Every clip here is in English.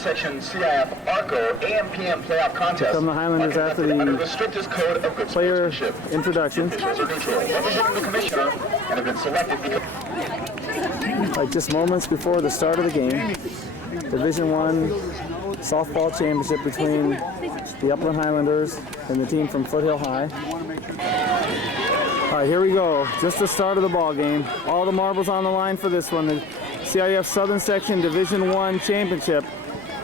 Section CIF ARCO AM/PM playoff contest. From the Highlanders after the strictest code of good player introduction. Representing the commissioner and have been selected because Just moments before the start of the game, Division I softball championship between the Upland Highlanders and the team from Foothill High. All right, here we go. Just the start of the ball game. All the marbles on the line for this one. The CIF Southern Section Division I championship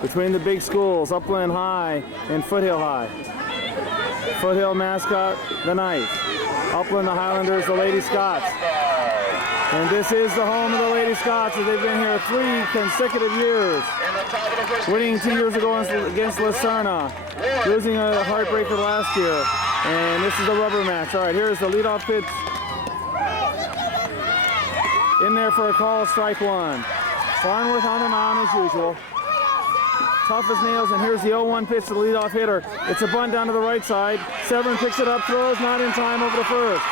between the big schools, Upland High and Foothill High. Foothill mascot, the Knight. Upland, the Highlanders, the Lady Scots. And this is the home of the Lady Scots, as they've been here 3 consecutive years. Winning 2 years ago against Lacerna, losing a heartbreaker last year. And this is the rubber match. All right, here's the leadoff pitch. In there for a call, strike one. Farnworth on the mound as usual. Tough as nails, and here's the 0-1 pitch to the leadoff hitter. It's a bunt down to the right side. Severn picks it up, throws, not in time over the first.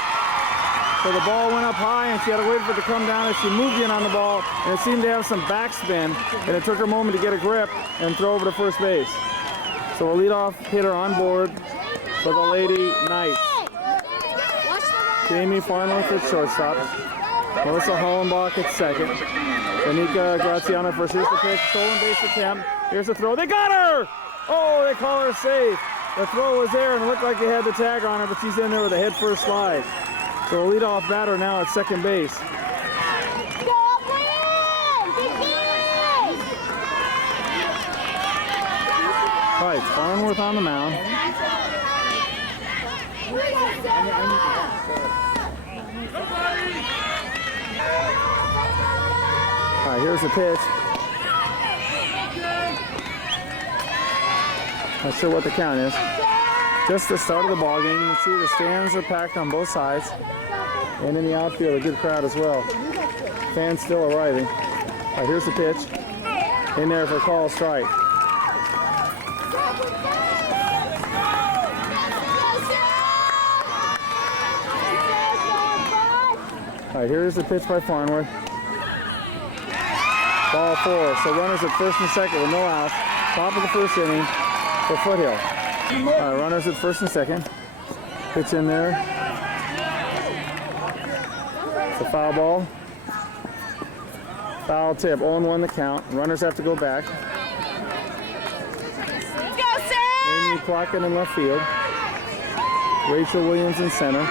So the ball went up high, and she had to wait for it to come down as she moved in on the ball, and it seemed to have some backspin, and it took her a moment to get a grip and throw over to first base. So a leadoff hitter on board for the Lady Knights. Jamie Farnworth at shortstop. Melissa Hollenbach at second. Danica Graziano first. Here's the pitch, stolen base attempt. Here's the throw. They got her! Oh, they call her safe. The throw was there, and it looked like they had the tag on her, but she's in there with a head-first slide. So a leadoff batter now at second base. All right, Farnworth on the mound. All right, here's the pitch. Not sure what the count is. Just the start of the ball game. You can see the stands are packed on both sides. And in the outfield, a good crowd as well. Fans still arriving. All right, here's the pitch. In there for a call, strike. All right, here's the pitch by Farnworth. Ball 4. So runners at first and second with no outs. Top of the first inning for Foothill. Runners at first and second. Pitch in there. It's a foul ball. Foul tip. 0-1 the count. Runners have to go back. Amy Crockett in left field. Rachel Williams in center.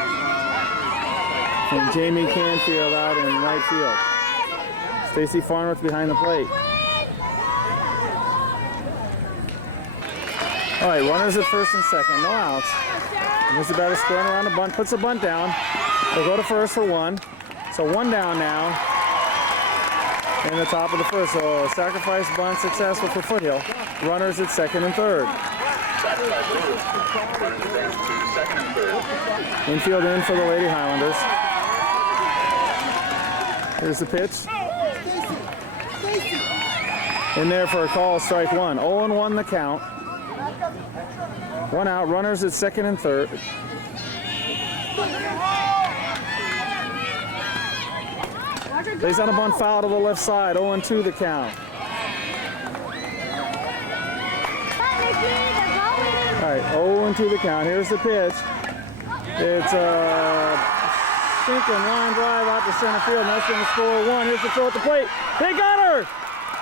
And Jamie Canfield out in right field. Stacy Farnworth behind the plate. All right, runners at first and second, no outs. And this is about squaring around the bunt, puts a bunt down. They'll go to first for one. So one down now in the top of the first. So sacrifice bunt successful for Foothill. Runners at second and third. Infield in for the Lady Highlanders. Here's the pitch. In there for a call, strike one. 0-1 the count. One out, runners at second and third. Lays on a bunt foul to the left side, 0-2 the count. All right, 0-2 the count. Here's the pitch. It's a sinking line drive out to center field, and that's going to score one. Here's the throw at the plate. They got her!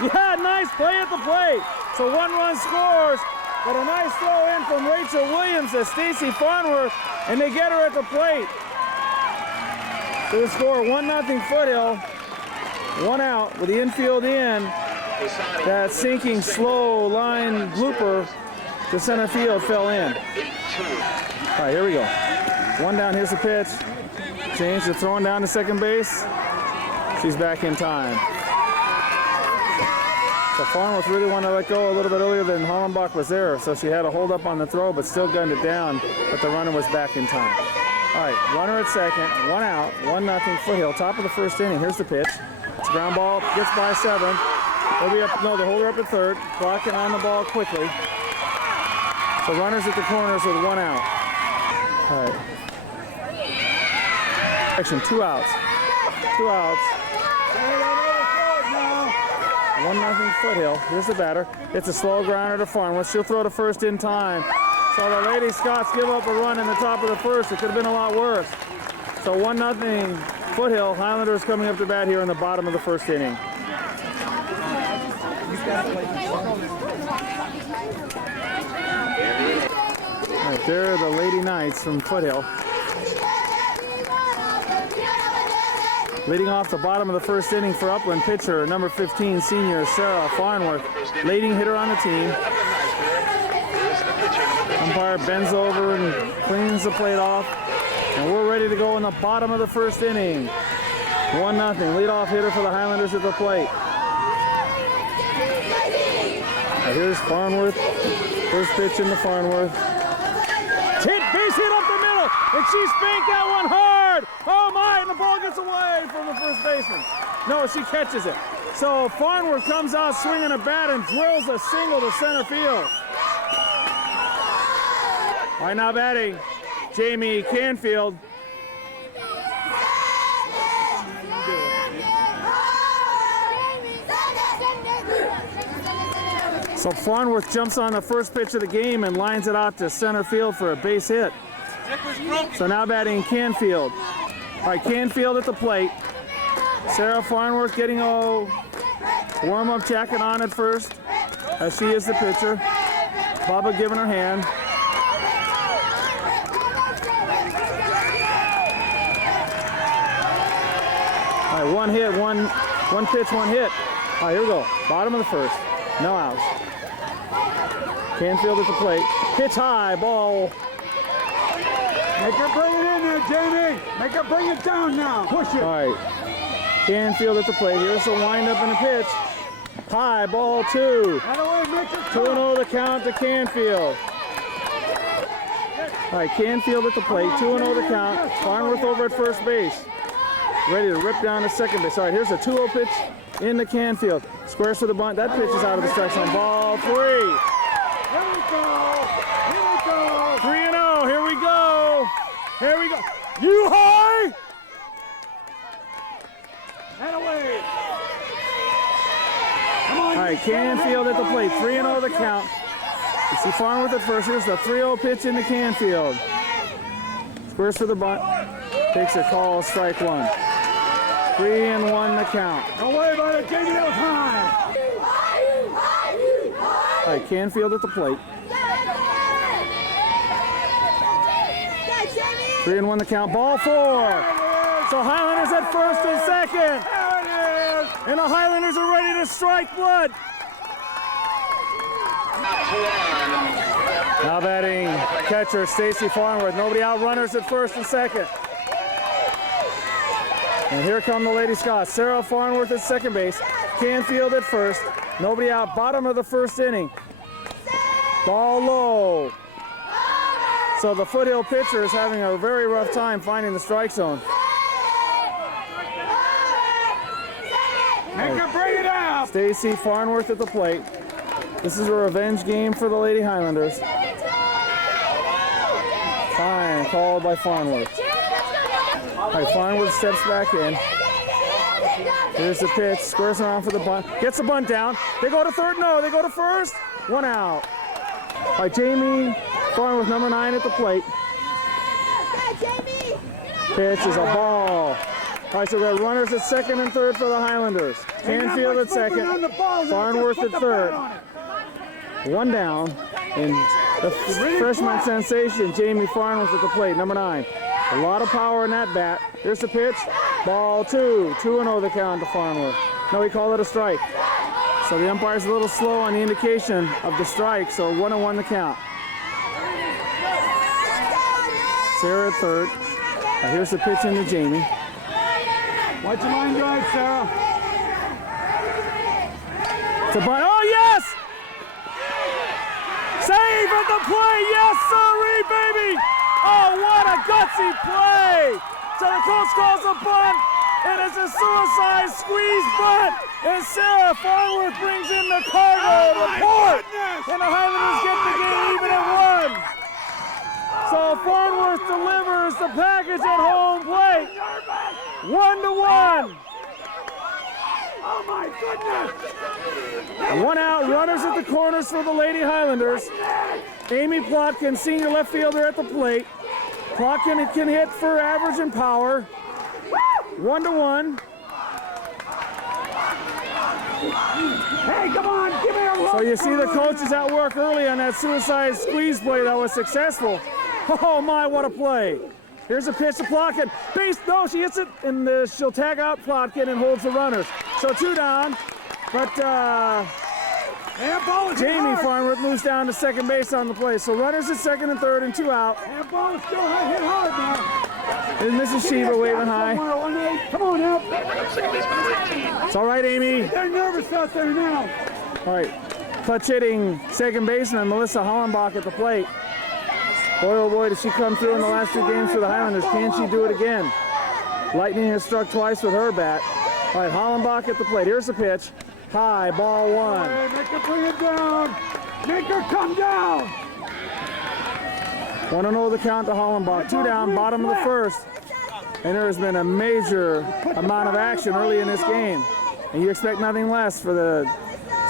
Yeah, nice play at the plate. So one run scores, but a nice throw in from Rachel Williams to Stacy Farnworth, and they get her at the plate. So the score 1-0 Foothill. One out with the infield in. That sinking slow line blooper to center field fell in. All right, here we go. One down, here's the pitch. Change to throwing down to second base. She's back in time. So Farnworth really wanted to let go a little bit earlier than Hollenbach was there, so she had to hold up on the throw, but still gunned it down, but the runner was back in time. All right, runner at second, one out, 1-0 Foothill, top of the first inning. Here's the pitch. It's a ground ball, gets by Severn. They'll hold her up at third, clocking on the ball quickly. So runners at the corners with one out. All right. Action, two outs. 1-0 Foothill. Here's the batter. It's a slow grounder to Farnworth. She'll throw to first in time. So the Lady Scots give up a run in the top of the first. It could have been a lot worse. So 1-0 Foothill. Highlanders coming up to bat here in the bottom of the first inning. Right there are the Lady Knights from Foothill. Leading off the bottom of the first inning for Upland, pitcher number 15, senior Sarah Farnworth, leading hitter on the team. Umpire bends over and cleans the plate off, and we're ready to go in the bottom of the first inning. 1-0, leadoff hitter for the Highlanders at the plate. Now here's Farnworth, first pitch into Farnworth. Hit, base hit up the middle, and she spanked that one hard. Oh my, and the ball gets away from the first baseman. No, she catches it. So Farnworth comes out swinging a bat and drills a single to center field. All right, now batting, Jamie Canfield. So Farnworth jumps on the first pitch of the game and lines it out to center field for a base hit. So now batting Canfield. All right, Canfield at the plate. Sarah Farnworth getting a warm-up jacket on at first, as she is the pitcher. Baba giving her hand. All right, one hit, one pitch, one hit. All right, here we go. Bottom of the first. No outs. Canfield at the plate. Pitch high, ball. Make her bring it in there, Jamie. Make her bring it down now. Push it. All right. Canfield at the plate. Here's the windup and the pitch. High, ball 2. 2-0 the count to Canfield. All right, Canfield at the plate. 2-0 the count. Farnworth over at first base. Ready to rip down to second base. All right, here's a 2-0 pitch into Canfield. Squares to the bunt. That pitch is out of the strike zone. Ball 3. Here we go. Here we go. 3-0. Here we go. Here we go. You high. And away. Come on. All right, Canfield at the plate. 3-0 the count. You see Farnworth at first. Here's the 3-0 pitch into Canfield. Squares to the bunt. Takes a call. Strike 1. 3-1 the count. Away by the Jamie, that was high. All right, Canfield at the plate. 3-1 the count. Ball 4. So Highlanders at first and second. There it is. And the Highlanders are ready to strike blood. Now batting catcher Stacy Farnworth. Nobody out, runners at first and second. And here come the Lady Scots. Sarah Farnworth at second base. Canfield at first. Nobody out, bottom of the first inning. Ball low. So the Foothill pitcher is having a very rough time finding the strike zone. Make her bring it out. Stacy Farnworth at the plate. This is a revenge game for the Lady Highlanders. Fine, called by Farnworth. All right, Farnworth steps back in. Here's the pitch, squares around for the bunt. Gets the bunt down. They go to third, no, they go to first. 1 out. All right, Jamie Farnworth, number 9 at the plate. Pitch is a ball. All right, so we have runners at second and third for the Highlanders. Canfield at second, Farnworth at third. 1 down, and the freshman sensation, Jamie Farnworth at the plate, number 9. A lot of power in that bat. Here's the pitch, ball 2. 2-0 the count to Farnworth. No, he called it a strike. So the umpire's a little slow on the indication of the strike, so 1-1 the count. Sarah at third. Now here's the pitch into Jamie. Watch your line drive, Sarah. To bunt. Oh, yes! Save at the play. Yes, sirree, baby. Oh, what a gutsy play. So the coach calls a bunt, and it's a suicide squeeze bunt. And Sarah Farnworth brings in the cargo, the port. And the Highlanders get the game even at 1. So Farnworth delivers the package at home plate. 1-1. Oh my goodness! One out, runners at the corners for the Lady Highlanders. Amy Plotkin, senior left fielder at the plate. Plotkin can hit for average and power. 1-1. Hey, come on, give me a roll. So you see the coaches at work early on that suicide squeeze play that was successful. Oh my, what a play. Here's a pitch to Plotkin. Base, no, she hits it, and she'll tag out Plotkin and holds the runners. So 2 down, but Jamie Farnworth moves down to second base on the play. So runners at second and third and 2 out. That ball is still hit hard now. And Mrs. Shiva waving high. Come on now. Second baseman number 18. It's all right, Amy. They're nervous out there now. All right, clutch hitting second baseman Melissa Hollenbach at the plate. Boy, oh boy, did she come through in the last 2 games for the Highlanders. Can she do it again? Lightning has struck twice with her bat. All right, Hollenbach at the plate. Here's the pitch. High, ball 1. Hey, make her bring it down. Make her come down. 1-0 the count to Hollenbach. 2 down, bottom of the first. And there has been a major amount of action early in this game. And you expect nothing less for the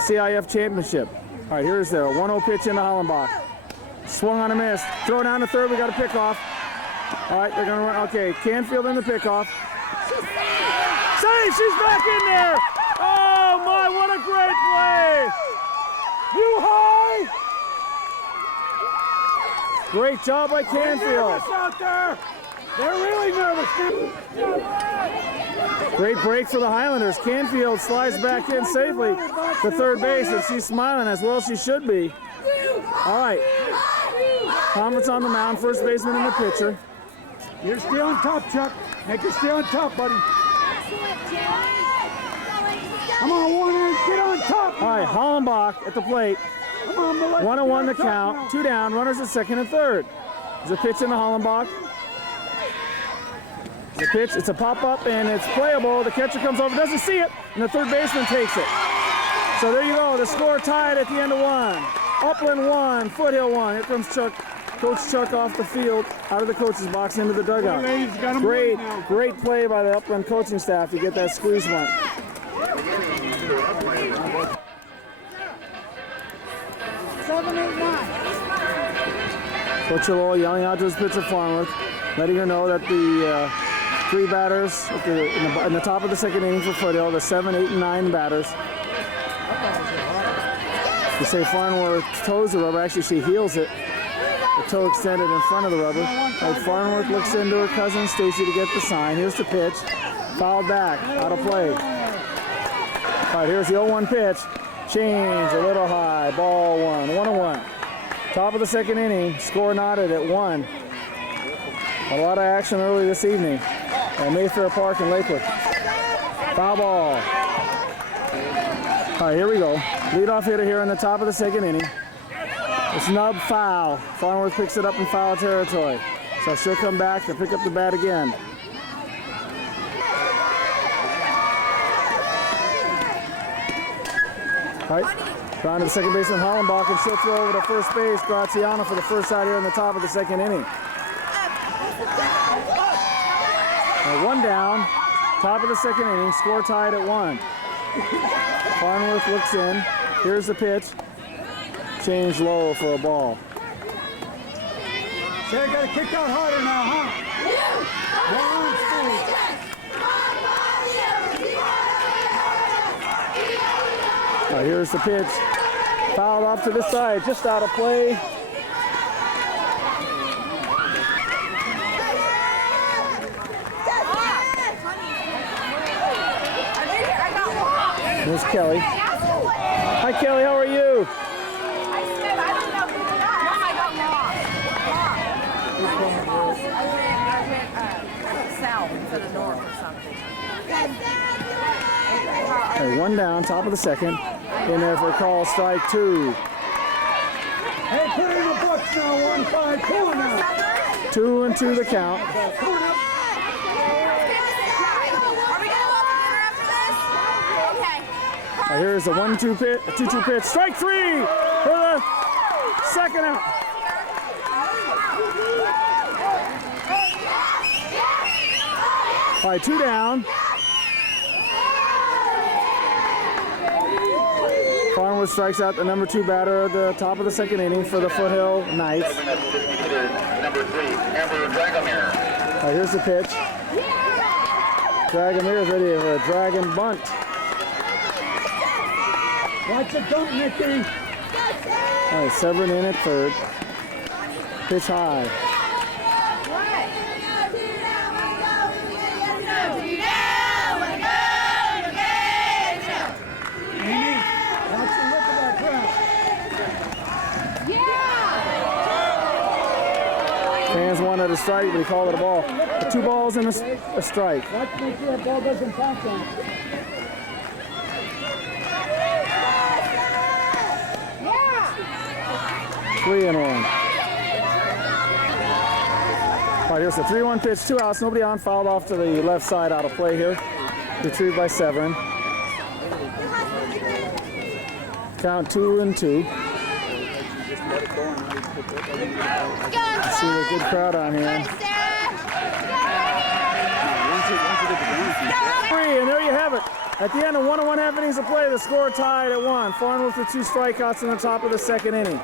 CIF championship. All right, here's the 1-0 pitch into Hollenbach. Swung on a miss. Throw down to third. We got a pickoff. All right, they're going to run. Okay, Canfield in the pickoff. Save! She's back in there! Oh, my, what a great play! You high! Great job by Canfield. Nervous out there. They're really nervous. Great break for the Highlanders. Canfield slides back in safely to third base, and she's smiling as well as she should be. All right. Thomas on the mound, first baseman and the pitcher. You're still on top, Chuck. Make her stay on top, buddy. Come on, Warner, get on top. All right, Hollenbach at the plate. Come on, Melissa. 1-1 the count. 2 down, runners at second and third. There's a pitch into Hollenbach. The pitch, it's a pop-up, and it's playable. The catcher comes over, doesn't see it, and the third baseman takes it. So there you go, the score tied at the end of 1. Upland 1, Foothill 1. Here comes Chuck, Coach Chuck off the field, out of the coach's box into the dugout. Great play by the Upland coaching staff to get that squeeze one. 7, 8, 9. Coach Ulloa yelling out to his pitcher Farnworth, letting her know that the 3 batters in the top of the second inning for Foothill, the 7, 8, and 9 batters. You say Farnworth toes the rubber, actually she heels it. The toe extended in front of the rubber. Right, Farnworth looks into her cousin Stacy to get the sign. Here's the pitch. Fouled back, out of play. All right, here's the 0-1 pitch. Change, a little high, ball 1, 1-1. Top of the second inning, score knotted at 1. A lot of action early this evening at Mayfair Park in Lakewood. Foul ball. All right, here we go. Leadoff hitter here in the top of the second inning. It's nub foul. Farnworth picks it up in foul territory. So she'll come back to pick up the bat again. All right, round to the second baseman Hollenbach, and she'll throw over to first base. Graziano for the first out here in the top of the second inning. Now 1 down, top of the second inning, score tied at 1. Farnworth looks in. Here's the pitch. Change low for a ball. So you got to kick out harder now, huh? All right, here's the pitch. Fouled off to the side, just out of play. There's Kelly. Hi, Kelly. How are you? I said, I don't know who it is. I got lost. I went south instead of north or something. All right, 1 down, top of the second. In there for a call, strike 2. Hey, put it in the books now, 1-5. Come on now. 2-2 the count. Here's a 1-2 pitch, a 2-2 pitch. Strike 3 for the second out. All right, 2 down. Farnworth strikes out the number 2 batter at the top of the second inning for the Foothill Knights. Number 3, Amber Dragomir. All right, here's the pitch. Dragomir is ready for a dragon bunt. Watch it dump, Nicky. All right, Severn in at third. Pitch high. Amy, watch the look of that crowd. Fans wanted a strike, but he called it a ball. 2 balls and a strike. Watch, make sure that ball doesn't bounce on. 3-1. All right, here's the 3-1 pitch, 2 outs, nobody on, fouled off to the left side, out of play here. Retrieved by Severn. Count 2-2. See a good crowd on here. 3, and there you have it. At the end of 1 1/2 innings of play, the score tied at 1. Farnworth with 2 strikeouts in the top of the second inning.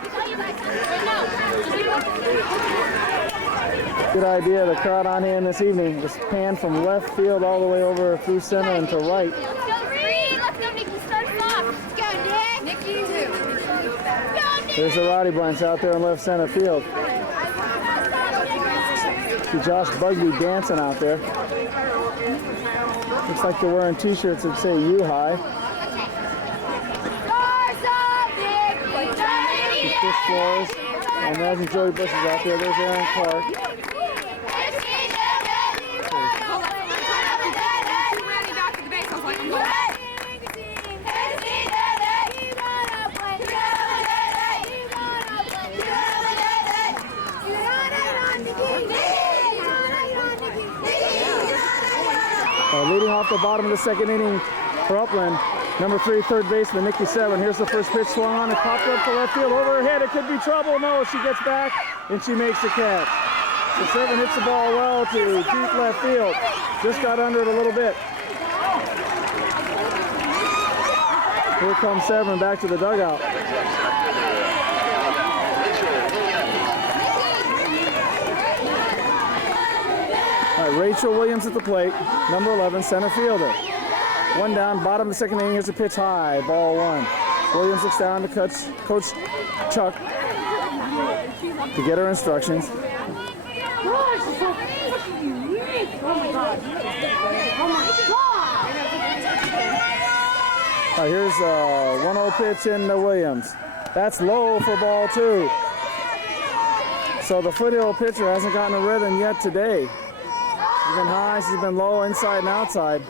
Good idea, the crowd on here this evening. Just panned from left field all the way over through center and to right. Let's go, Nikki. Start us off. Let's go, Nick. Nikki, too. There's the Roddy Bunch out there in left center field. See Josh Bugby dancing out there. Looks like they're wearing t-shirts that say "You High." Chris Flores. I imagine Joey Bush is out there. There's Aaron Clark. Leading off the bottom of the second inning for Upland, number 3, third baseman, Nikki Severn. Here's the first pitch swung on. It popped up to left field. Over her head. It could be trouble. No, she gets back and she makes the catch. So Severn hits the ball well to deep left field. Just got under it a little bit. Here comes Severn back to the dugout. All right, Rachel Williams at the plate, number 11, center fielder. 1 down, bottom of the second inning. Here's a pitch high, ball 1. Williams looks down to Coach Chuck to get her instructions. All right, here's a 1-0 pitch in to Williams. That's low for ball 2. So the Foothill pitcher hasn't gotten a rhythm yet today. She's been high, she's been low, inside and outside.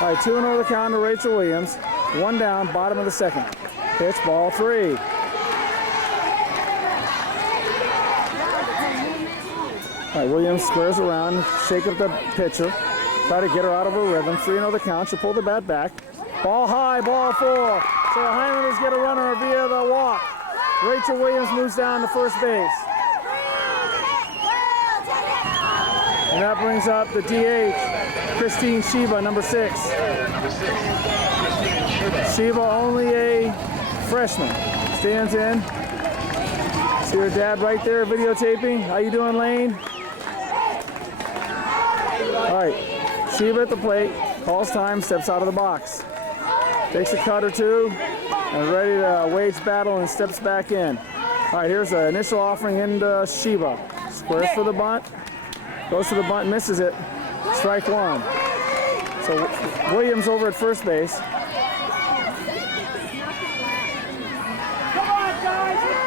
All right, 2-0 the count to Rachel Williams. 1 down, bottom of the second. Pitch, ball 3. All right, Williams squares around, shake up the pitcher, try to get her out of her rhythm. 3-0 the count, she'll pull the bat back. Ball high, ball 4. So the Highlanders get a runner via the walk. Rachel Williams moves down to first base. And that brings up the DH, Christine Sheba, number 6. Sheba, only a freshman, stands in. See her dad right there videotaping. How you doing, Lane? All right, Sheba at the plate, calls time, steps out of the box. Takes a cut or 2, and ready to wage battle and steps back in. All right, here's the initial offering into Sheba. Squares for the bunt, goes to the bunt, misses it. Strike 1. So Williams over at first base. Come on, guys, let's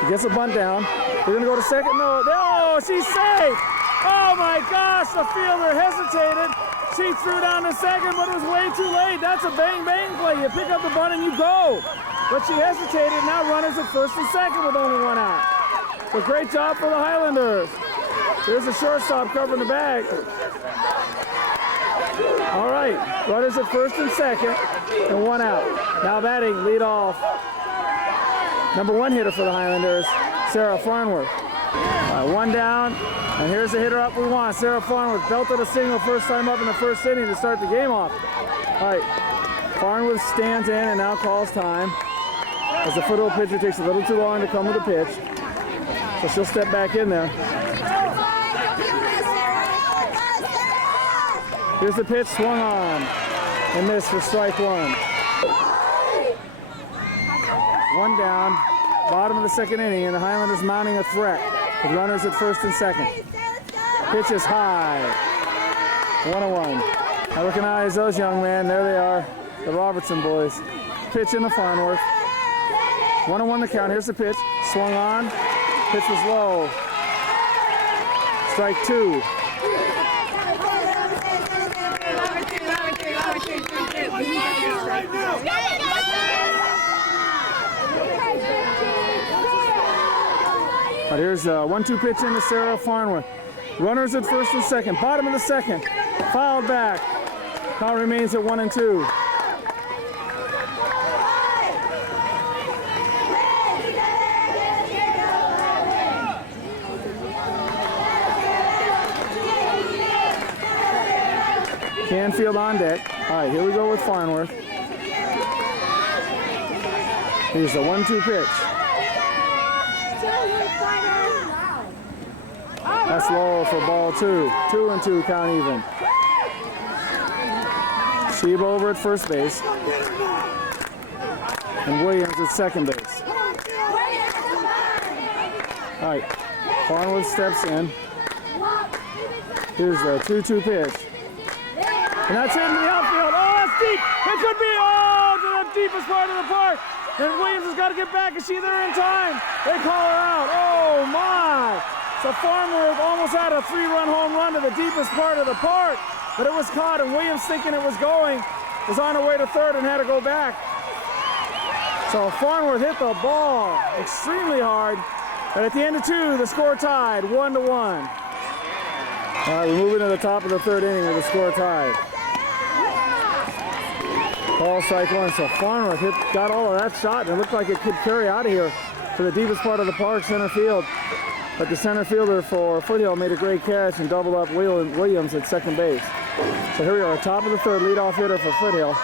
He gets a bunt down. They're gonna go to second. No, she's safe. Oh my gosh, the fielder hesitated. She threw down to second, but it was way too late. That's a bang-bang play. You pick up the bunt and you go. But she hesitated. Now runners at first and second with only 1 out. So great job for the Highlanders. There's a shortstop covering the bag. All right, runners at first and second and 1 out. Now batting, lead off, number 1 hitter for the Highlanders, Sarah Farnworth. All right, 1 down, and here's the hitter up we want. Sarah Farnworth belted a single first time up in the first inning to start the game off. All right, Farnworth stands in and now calls time. As the foothill pitcher takes a little too long to come with the pitch. So she'll step back in there. Here's the pitch, swung on and missed for strike 1. 1 down, bottom of the second inning, and the Highlanders mounting a threat with runners at first and second. Pitch is high, 1-1. I recognize those young men, there they are, the Robertson boys. Pitch in the Farnworth. 1-1 the count, here's the pitch, swung on, pitch was low. Strike 2. All right, here's a 1-2 pitch into Sarah Farnworth. Runners at first and second, bottom of the second, fouled back. Count remains at 1-2. Canfield on deck. All right, here we go with Farnworth. Here's the 1-2 pitch. That's low for ball 2. 2-2 count even. Sheba over at first base. And Williams at second base. All right, Farnworth steps in. Here's the 2-2 pitch. And that's into the outfield. Oh, that's deep. It could be, to the deepest part of the park. And Williams has got to get back. Is she there in time? They call her out. Oh, my. So Farnworth almost had a 3-run home run to the deepest part of the park. But it was caught, and Williams, thinking it was going, was on her way to third and had to go back. So Farnworth hit the ball extremely hard. But at the end of 2, the score tied, 1-1. All right, we're moving to the top of the third inning with the score tied. Ball strike 1, so Farnworth got all of that shot, and it looked like it could carry out of here to the deepest part of the park, center field. But the center fielder for Foothill made a great catch and doubled up Williams at second base. So here we are, top of the third, leadoff hitter for Foothill.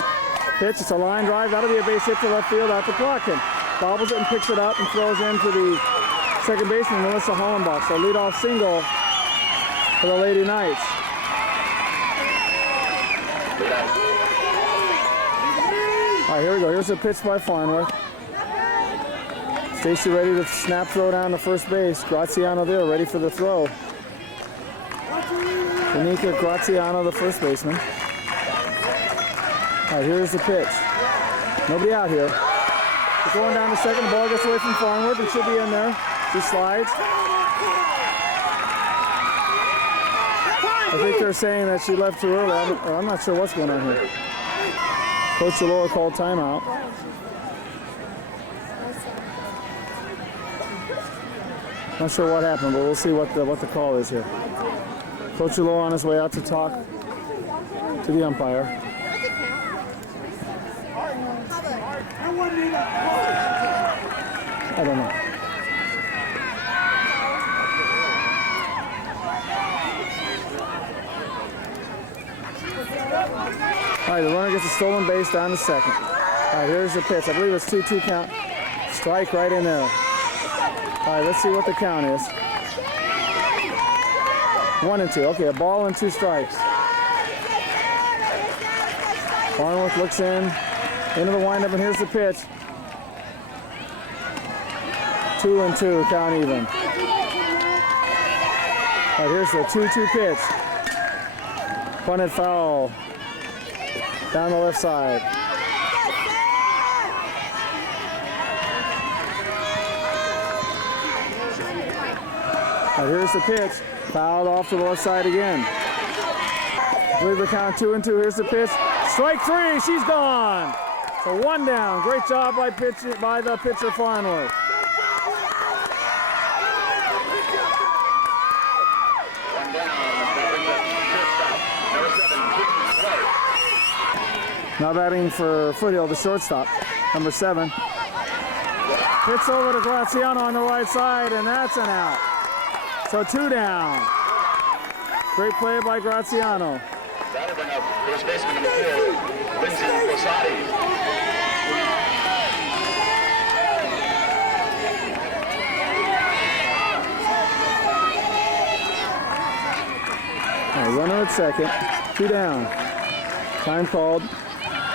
Pitch, it's a line drive, that'll be a base hit to left field out to Plotkin. Bobbles it and picks it up and throws into the second baseman, Melissa Hollenbach. So leadoff single for the Lady Knights. All right, here we go. Here's a pitch by Farnworth. Stacy ready to snap throw down to first base. Graziano there, ready for the throw. Danica Graziano, the first baseman. All right, here's the pitch. Nobody out here. They're going down to second. The ball gets away from Farnworth. It should be in there. She slides. I think they're saying that she left too early. I'm not sure what's going on here. Coach Ulloa called timeout. Not sure what happened, but we'll see what the call is here. Coach Ulloa on his way out to talk to the umpire. I don't know. All right, the runner gets a stolen base down to second. All right, here's the pitch. I believe it's 2-2 count. Strike right in there. All right, let's see what the count is. 1-2. Okay, a ball and 2 strikes. Farnworth looks into the windup, and here's the pitch. 2-2, count even. All right, here's the 2-2 pitch. Punted foul. Down the left side. All right, here's the pitch. Fouled off to the left side again. I believe the count 2-2. Here's the pitch. Strike 3. She's gone. So 1 down. Great job by the pitcher Farnworth. Now batting for Foothill, the shortstop, number 7, Hits over to Graziano on the right side, and that's an out. So 2 down. Great play by Graziano. That'll bring up first baseman number 4, Lindsay Rosati. Runner at second, 2 down. Time called.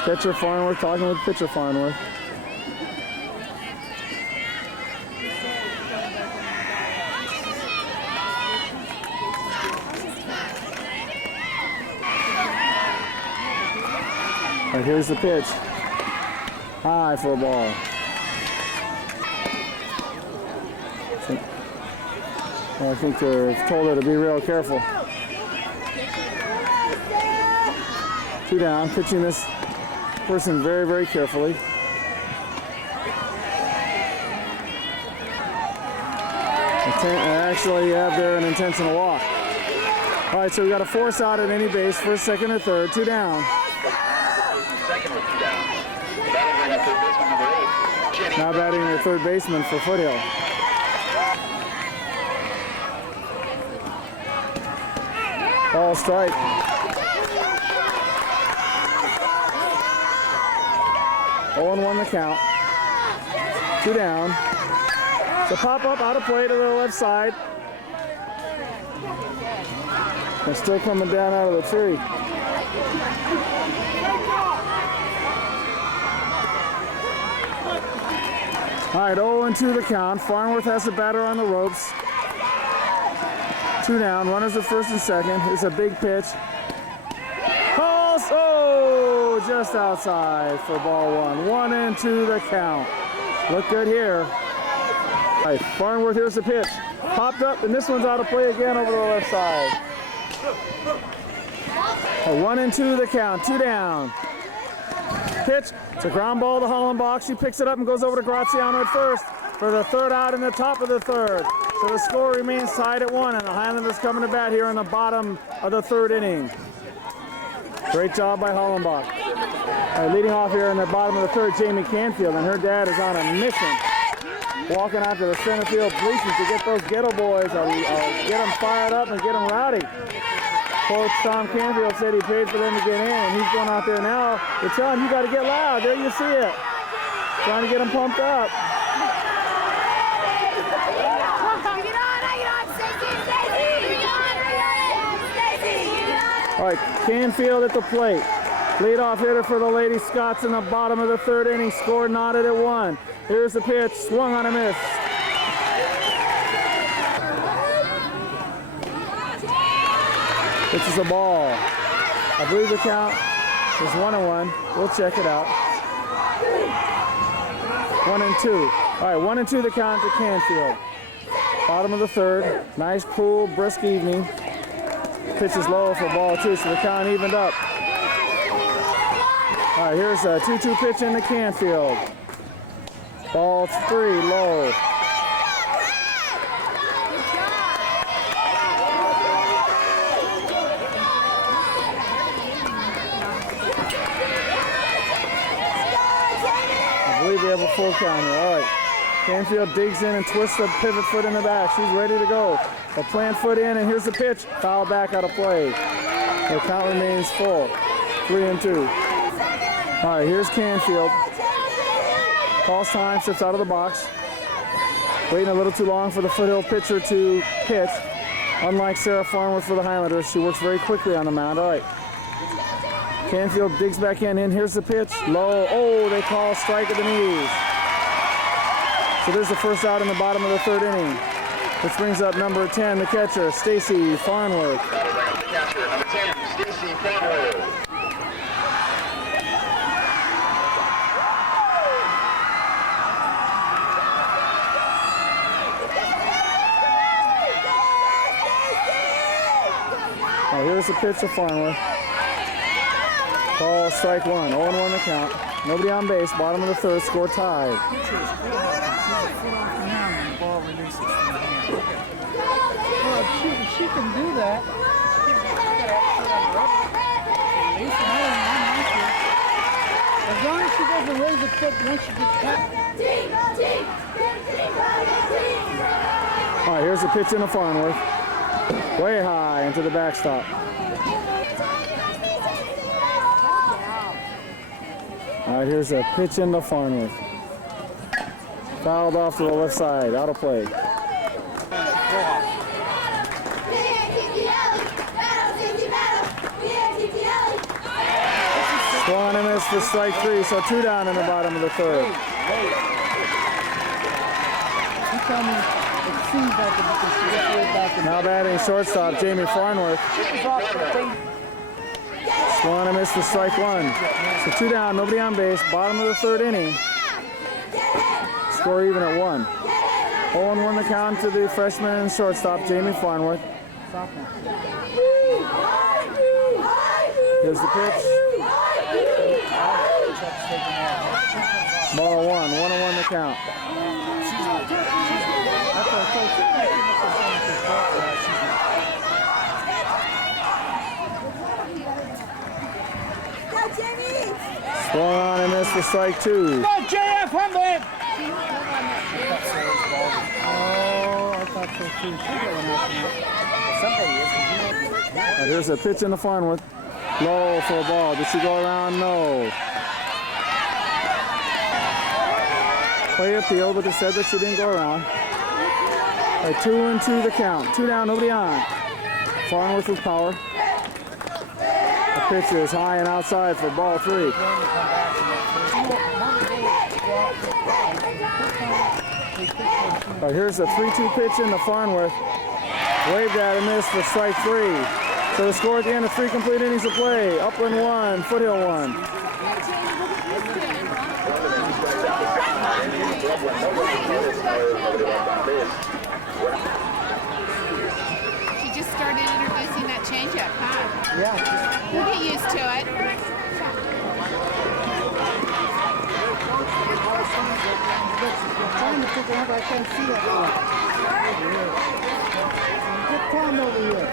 Pitcher Farnworth talking with pitcher Farnworth. All right, here's the pitch. High for a ball. I think they're told her to be real careful. 2 down, pitching this person very, very carefully. Actually have there an intentional walk. All right, so we got a force out at any base, first, second, or third, 2 down. Second with 2 down. That'll bring up third baseman number 8, Jenny. Now batting the third baseman for Foothill. Ball strike. 0-1 the count. 2 down. The pop up out of play to the left side. And still coming down out of the tree. All right, 0-2 the count. Farnworth has a batter on the ropes. 2 down. Runners at first and second. It's a big pitch. Also just outside for ball 1. 1-2 the count. Look good here. All right, Farnworth, here's the pitch. Popped up, and this one's out of play again over the left side. 1-2 the count. 2 down. Pitch. It's a ground ball to Hollenbach. She picks it up and goes over to Graziano at first for the third out in the top of the third. So the score remains tied at 1, and the Highlanders coming to bat here in the bottom of the third inning. Great job by Hollenbach. Leading off here in the bottom of the third, Jamie Canfield, and her dad is on a mission. Walking out to the center field bleachers to get those ghetto boys, get them fired up and get them rowdy. Coach Tom Canfield said he paid for them to get in, and he's going out there now. They're telling him, you got to get loud. There you see it. Trying to get them pumped up. All right, Canfield at the plate. Leadoff hitter for the Lady Scots in the bottom of the third inning. Score knotted at 1. Here's the pitch. Swung on a miss. This is a ball. I believe the count is 1-1. We'll check it out. 1-2. All right, 1-2 the count to Canfield. Bottom of the third. Nice, cool, brisk evening. Pitch is low for ball 2, so the count evened up. All right, here's a 2-2 pitch into Canfield. Ball 3, low. I believe we have a full count here. All right. Canfield digs in and twists the pivot foot in the back. She's ready to go. The plant foot in, and here's the pitch. Foul back out of play. The count remains full. 3-2. All right, here's Canfield. Calls time, steps out of the box. Waiting a little too long for the Foothill pitcher to pitch. Unlike Sarah Farnworth for the Highlanders, she works very quickly on the mound. All right. Canfield digs back in. Here's the pitch. Low. Oh, they call strike at the knees. So there's the first out in the bottom of the third inning. Which brings up number 10, the catcher, Stacy Farnworth. That'll bring up the catcher, number 10, Stacy Farnworth. Now here's the pitch to Farnworth. Ball strike 1, 0-1 the count. Nobody on base, bottom of the third, score tied. She can do that. As long as she doesn't raise the foot once she gets past. here's the pitch into Farnworth. Way high into the backstop. All right, here's a pitch into Farnworth. Fouled off to the left side, out of play. Swung and missed for strike 3, so 2 down in the bottom of the 3rd. Now batting shortstop, Jamie Farnworth. Swung and missed for strike 1. So 2 down, nobody on base, bottom of the 3rd inning. Score even at 1. 0-1 the count to the freshman shortstop, Jamie Farnworth. Here's the pitch. Ball 1, 1-1 the count. Swung on and missed for strike 2. Go, JF, Humboldt! Here's a pitch in the Farnworth. Low for a ball. Did she go around? No. Play appeal, but it said that she didn't go around. Right, 2-2 the count. 2 down, nobody on. Farnworth with power. The pitch is high and outside for ball 3. Right, here's a 3-2 pitch in the Farnworth. Waved at and missed for strike 3. So the score at the end of 3 complete innings of play. Upland 1, Foothill 1. She just started introducing that changeup, huh? Yeah. We'll get used to it. I'm trying to figure out, I can't see it. Get Tom over here.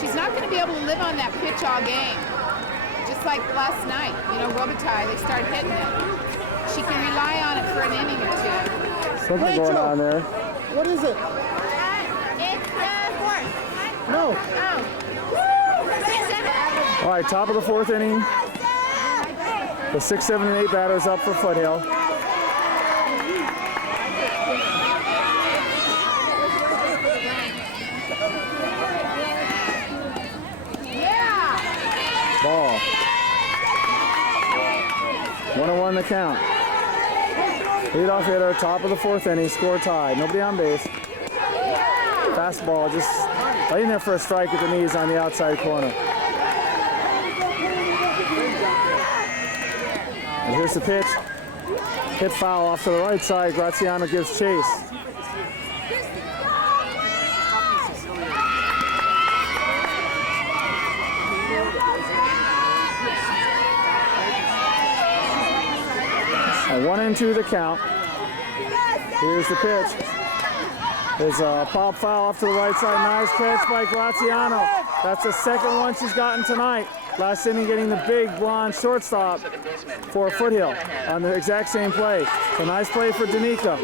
She's not going to be able to live on that pitch all game. Just like last night, you know, Robitaille, they started hitting it. She can rely on it for an inning or 2. Something going on there. What is it? It's fourth. No. Oh. All right, top of the 4th inning. The 6, 7, and 8 batters up for Foothill. Ball. 1-1 the count. Leadoff hitter, top of the 4th inning, score tied. Nobody on base. Fastball just laying there for a strike at the knees on the outside corner. And here's the pitch. Hit foul off to the right side. Graziano gives chase. A 1-2 the count. Here's the pitch. There's a pop foul off to the right side. Nice catch by Graziano. That's the 2nd one she's gotten tonight. Last inning getting the big blonde shortstop for Foothill on the exact same play. So nice play for Danica.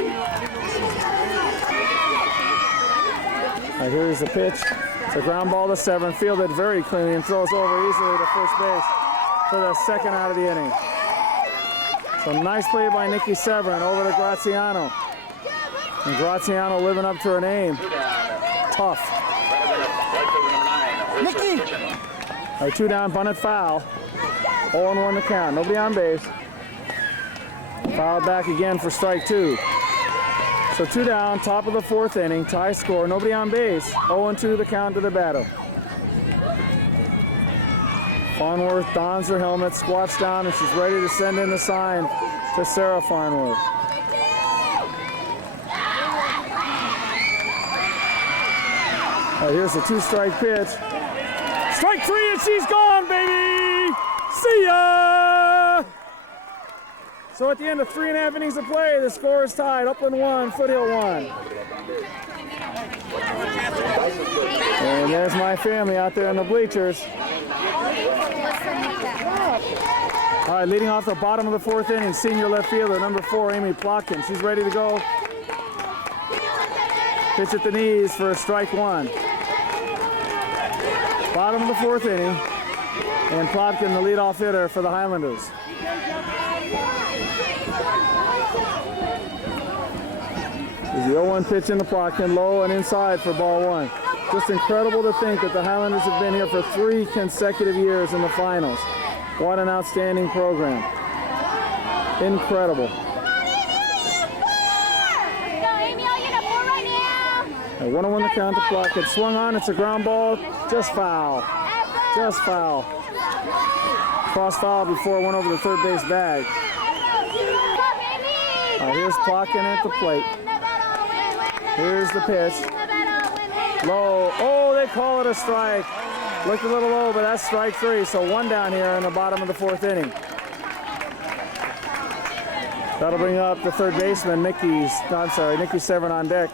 Right, here's the pitch. It's a ground ball to 7, fielded very cleanly and throws over easily to first base for the 2nd out of the inning. So nice play by Nikki Severin over to Graziano. And Graziano living up to her name. Tough. Nikki! All right, 2 down, bunted foul. 0-1 the count, nobody on base. Fouled back again for strike 2. So 2 down, top of the 4th inning, tie score, nobody on base. 0-2 the count to the batter. Farnworth dons her helmet, squats down, and she's ready to send in the sign to Sarah Farnworth. Here's a 2-strike pitch. Strike 3 and she's gone, baby! See ya! So at the end of 3.5 innings of play, the score is tied. Upland 1, Foothill 1. And there's my family out there in the bleachers. All right, leading off the bottom of the 4th inning, senior left fielder, number 4, Amy Plotkin. She's ready to go. Pitch at the knees for strike one. Bottom of the fourth inning. And Plotkin, the leadoff hitter for the Highlanders. There's the 0-1 pitch into Plotkin, low and inside for ball one. Just incredible to think that the Highlanders have been here for 3 consecutive years in the finals. What an outstanding program. Incredible. A 1-1 the count to Plotkin. Swung on, it's a ground ball. Just foul. Just foul. Cross foul before it went over the third base bag. Here's Plotkin at the plate. Here's the pitch. Low. Oh, they call it a strike. Looked a little low, but that's strike 3. So 1 down here in the bottom of the 4th inning. That'll bring up the third baseman, Nikki Severn on deck.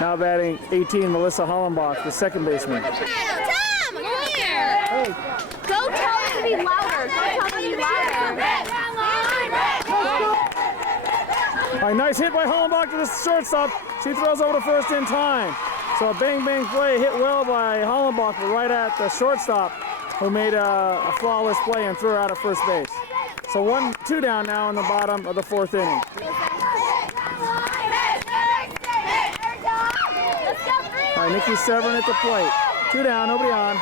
Now batting 18, Melissa Hollenbach, the second baseman. Tom, come here. Hey. Go tell him to be louder. Go tell him to be louder. All right, nice hit by Hollenbach to the shortstop. She throws over to first in time. So a bang-bang play hit well by Hollenbach, but right at the shortstop, who made a flawless play and threw her out at first base. So 1-2 down now in the bottom of the 4th inning. All right, Nikki Severn at the plate. 2 down, nobody on.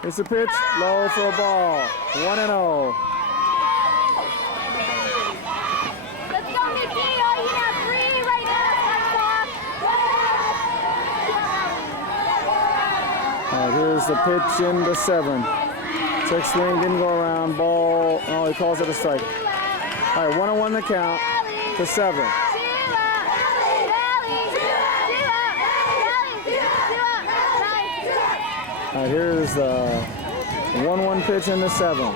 Here's the pitch, low for a ball. 1-0. Let's go, Nikki. Oh, you have 3 right now. All right, here's the pitch into Severn. Check swing, didn't go around. Ball, oh, he calls it a strike. All right, 1-1 the count to Severn. All right, here's the 1-1 pitch into Severn.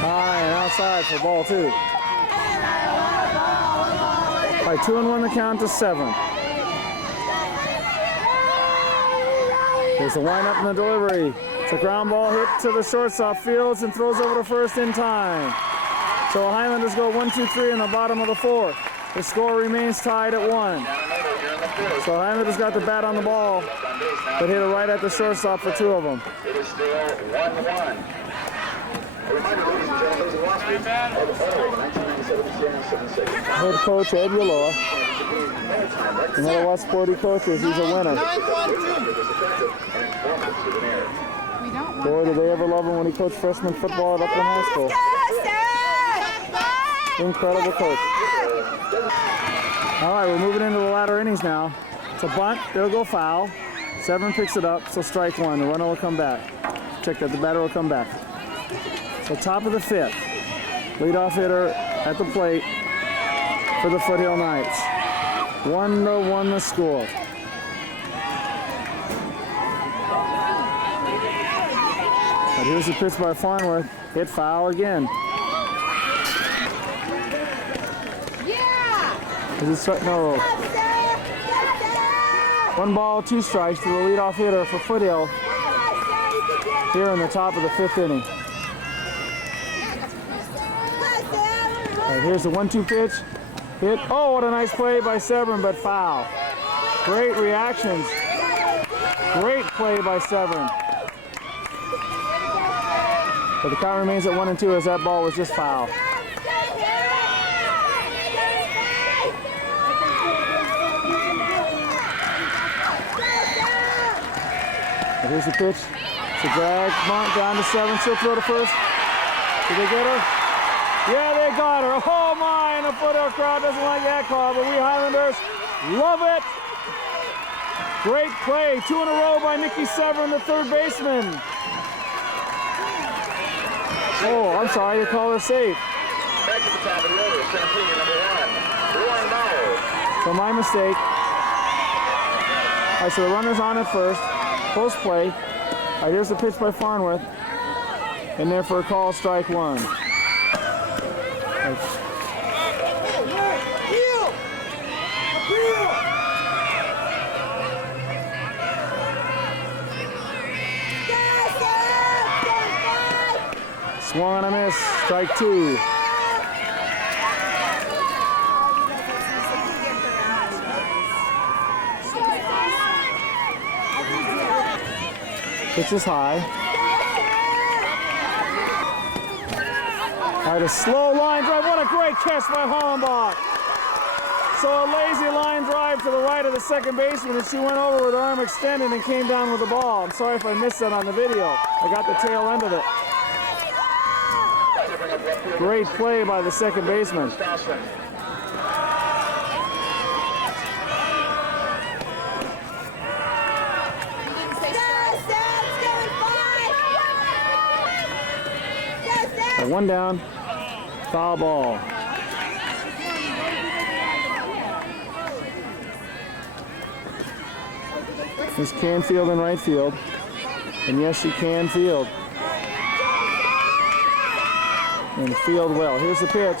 High and outside for ball 2. All right, 2-1 the count to Severn. There's the windup and the delivery. It's a ground ball hit to the shortstop. Fields and throws over to first in time. So the Highlanders go 1-2-3 in the bottom of the 4th. The score remains tied at 1. So the Highlanders got the bat on the ball, but hit it right at the shortstop for 2 of them. It is still 1-1. A reminder, ladies and gentlemen, those who lost it, Head coach Ed Ulloa. No matter what sport he coaches, he's a winner. Boy, did they ever love him when he coached freshman football at Upland High School. Incredible coach. All right, we're moving into the latter innings now. It's a bunt, it'll go foul. Severn picks it up, so strike 1. The runner will come back. Check that, the batter will come back. So top of the 5th, leadoff hitter at the plate for the Foothill Knights. 1-1 the score. But here's the pitch by Farnworth. Hit foul again. Is it strike? No. 1 ball, 2 strikes to the leadoff hitter for Foothill here in the top of the 5th inning. All right, here's the 1-2 pitch. Hit. Oh, what a nice play by Severn, but foul. Great reactions. Great play by Severn. But the count remains at 1-2 as that ball was just foul. And here's the pitch. It's a drag. Bunt down to Severn. She'll throw to first. Did they get her? Yeah, they got her. Oh my, and the Foothill crowd doesn't like that call, but we Highlanders love it. Great play. 2 in a row by Nikki Severn, the third baseman. Oh, I'm sorry, you call her safe. Back to the top of the order, center fielder number 1 ball. So my mistake. All right, so the runner's on at first. Close play. All right, here's the pitch by Farnworth. And there for a call, strike 1. Swung on a miss, strike 2. Pitch is high. All right, a slow line drive. What a great catch by Hollenbach. So a lazy line drive to the right of the second baseman, and she went over with her arm extended and came down with the ball. I'm sorry if I missed that on the video. I got the tail end of it. Great play by the second baseman. One down, foul ball. Miss Canfield in right field. And yes, she can field. And field well. Here's the pitch.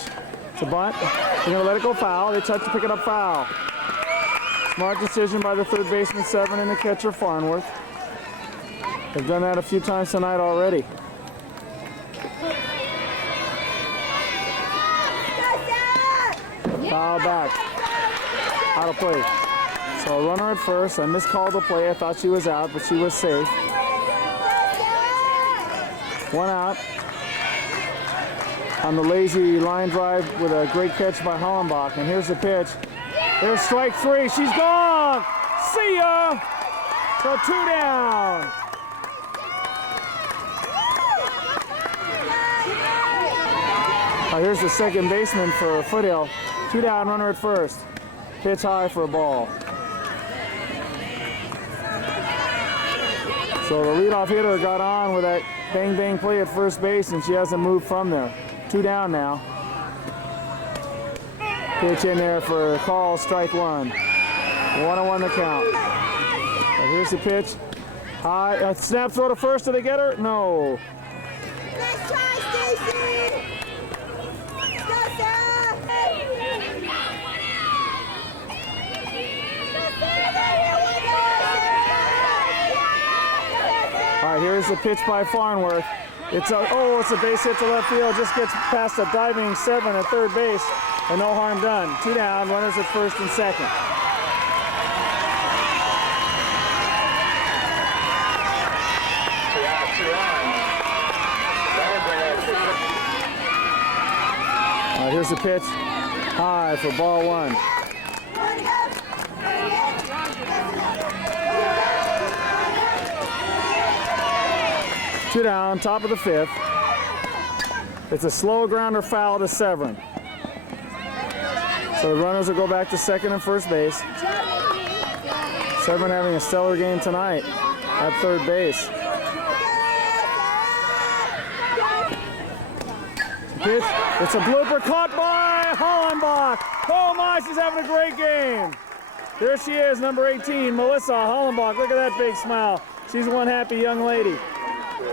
It's a bunt. They're going to let it go foul. They touch to pick it up foul. Smart decision by the third baseman, 7, and the catcher, Farnworth. They've done that a few times tonight already. Foul back. Out of play. So a runner at first. I miscalled the play. I thought she was out, but she was safe. One out. On the lazy line drive with a great catch by Hollenbach. And here's the pitch. There's strike 3. She's gone. See ya. So 2 down. Here's the second baseman for Foothill. 2 down, runner at first. Pitch high for a ball. So the leadoff hitter got on with that bang-bang play at first base, and she hasn't moved from there. 2 down now. Pitch in there for a call, strike 1. 1-1 the count. So here's the pitch. High, snap throw to first. Did they get her? No. Nice try, Stacy! All right, here's the pitch by Farnworth. It's a base hit to left field. Just gets past a diving 7 at third base, and no harm done. 2 down, runners at first and second. All right, here's the pitch. High for ball 1. Two down, top of the 5th. It's a slow grounder foul to Severn. So the runners will go back to second and first base. Severn having a stellar game tonight at third base. Pitch. It's a blooper caught by Hollenbach. Oh my, she's having a great game. There she is, number 18, Melissa Hollenbach. Look at that big smile. She's one happy young lady. You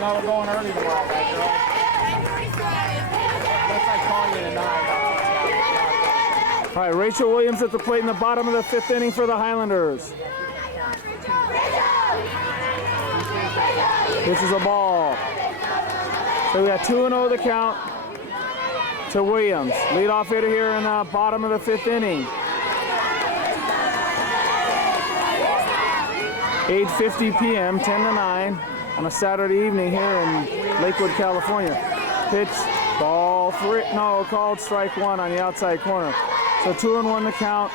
know, we're going early tomorrow, right, girl? That's like calling you tonight. All right, Rachel Williams at the plate in the bottom of the 5th inning for the Highlanders. This is a ball. So we got 2-0 the count to Williams. Leadoff hitter here in the bottom of the 5th inning. 8:50 p.m., 10-9 on a Saturday evening here in Lakewood, California. Pitch, ball 3, no, called strike 1 on the outside corner. So 2-1 the count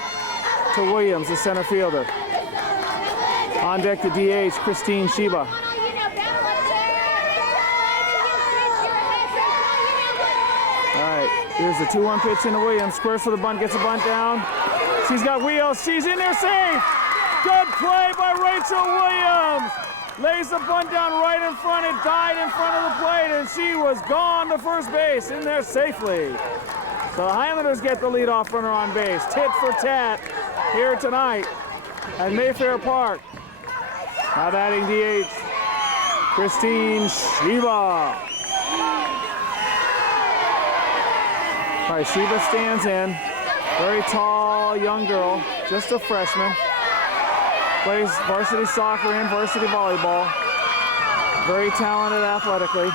to Williams, the center fielder. On deck the DH, Christine Sheba. Here's the 2-1 pitch into Williams. Squares for the bunt, gets a bunt down. She's got wheels. She's in there safe. Good play by Rachel Williams. Lays the bunt down right in front. It died in front of the plate, and she was gone to first base in there safely. So the Highlanders get the leadoff runner on base. Tit for tat here tonight at Mayfair Park. Now batting DH, Christine Sheba. All right, Sheba stands in. Very tall, young girl, just a freshman. Plays varsity soccer and varsity volleyball. Very talented athletically.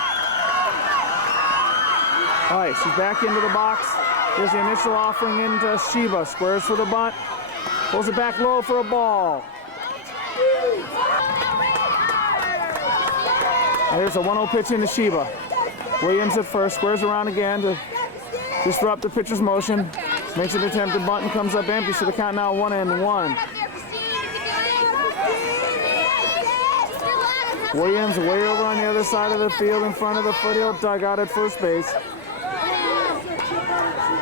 All right, she's back into the box. Here's the initial offering into Sheba. Squares for the bunt. Pulls it back low for a ball. Here's a 1-0 pitch into Sheba. Williams at first, squares around again to disrupt the pitcher's motion. Makes an attempt to bunt and comes up empty, so the count now 1-1. Williams way over on the other side of the field in front of the foothill dugout at first base.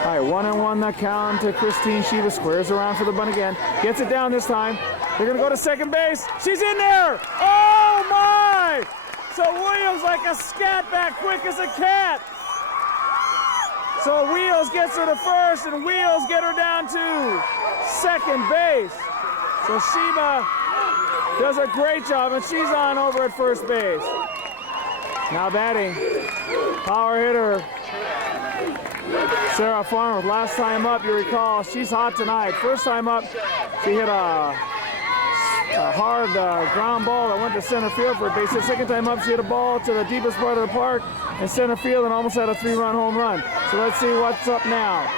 All right, 1-1 the count to Christine Sheba. Squares around for the bunt again. Gets it down this time. They're going to go to second base. She's in there. Oh, my. So Williams like a scat back quick as a cat. So Wheels gets her to first, and Wheels get her down to second base. So Sheba does a great job, and she's on over at first base. Now batting, power hitter, Sarah Farnworth. Last time up, you recall, she's hot tonight. First time up, she hit a hard ground ball that went to center field for a base hit. Second time up, she hit a ball to the deepest part of the park in center field and almost had a 3-run home run. So let's see what's up now.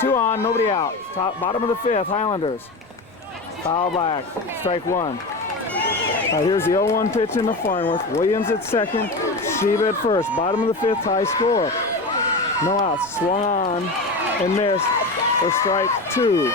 2 on, nobody out. Bottom of the 5th, Highlanders. Foul back, strike 1. Here's the 0-1 pitch into Farnworth. Williams at second, Sheba at first. Bottom of the 5th, high score. No outs, swung on and missed for strike 2.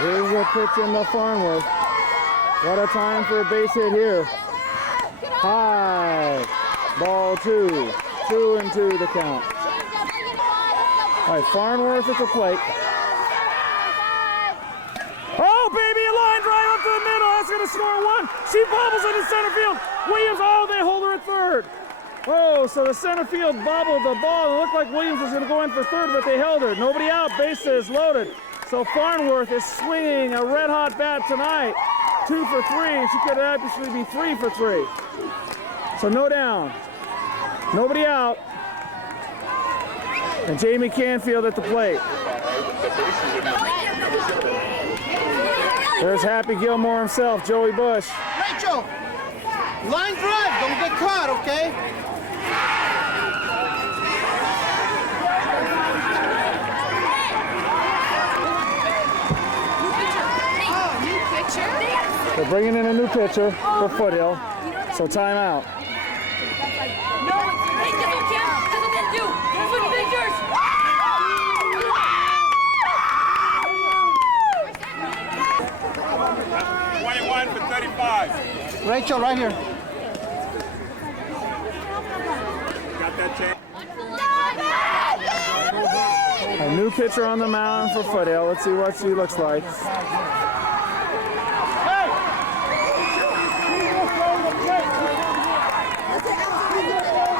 Here's a pitch into Farnworth. What a time for a base hit here. High. Ball 2. 2-2 the count. All right, Farnworth at the plate. Oh, baby, a line drive up to the middle. That's going to score 1. She bobbles into center field. Williams, oh, they hold her at third. Oh, so the center field bobbled the ball. It looked like Williams was going to go in for third, but they held her. Nobody out. Bases loaded. So Farnworth is swinging a red-hot bat tonight. 2 for 3. She could actually be 3 for 3. So no down. Nobody out. And Jamie Canfield at the plate. There's Happy Gilmore himself, Joey Bush. Rachel, line drive, don't get caught, okay? They're bringing in a new pitcher for Foothill, so timeout. No, hey, guess what, Kim? Guess what they do? Switch pictures! 21 for 35. Rachel, right here. Got that chance. A new pitcher on the mound for Foothill. Let's see what she looks like.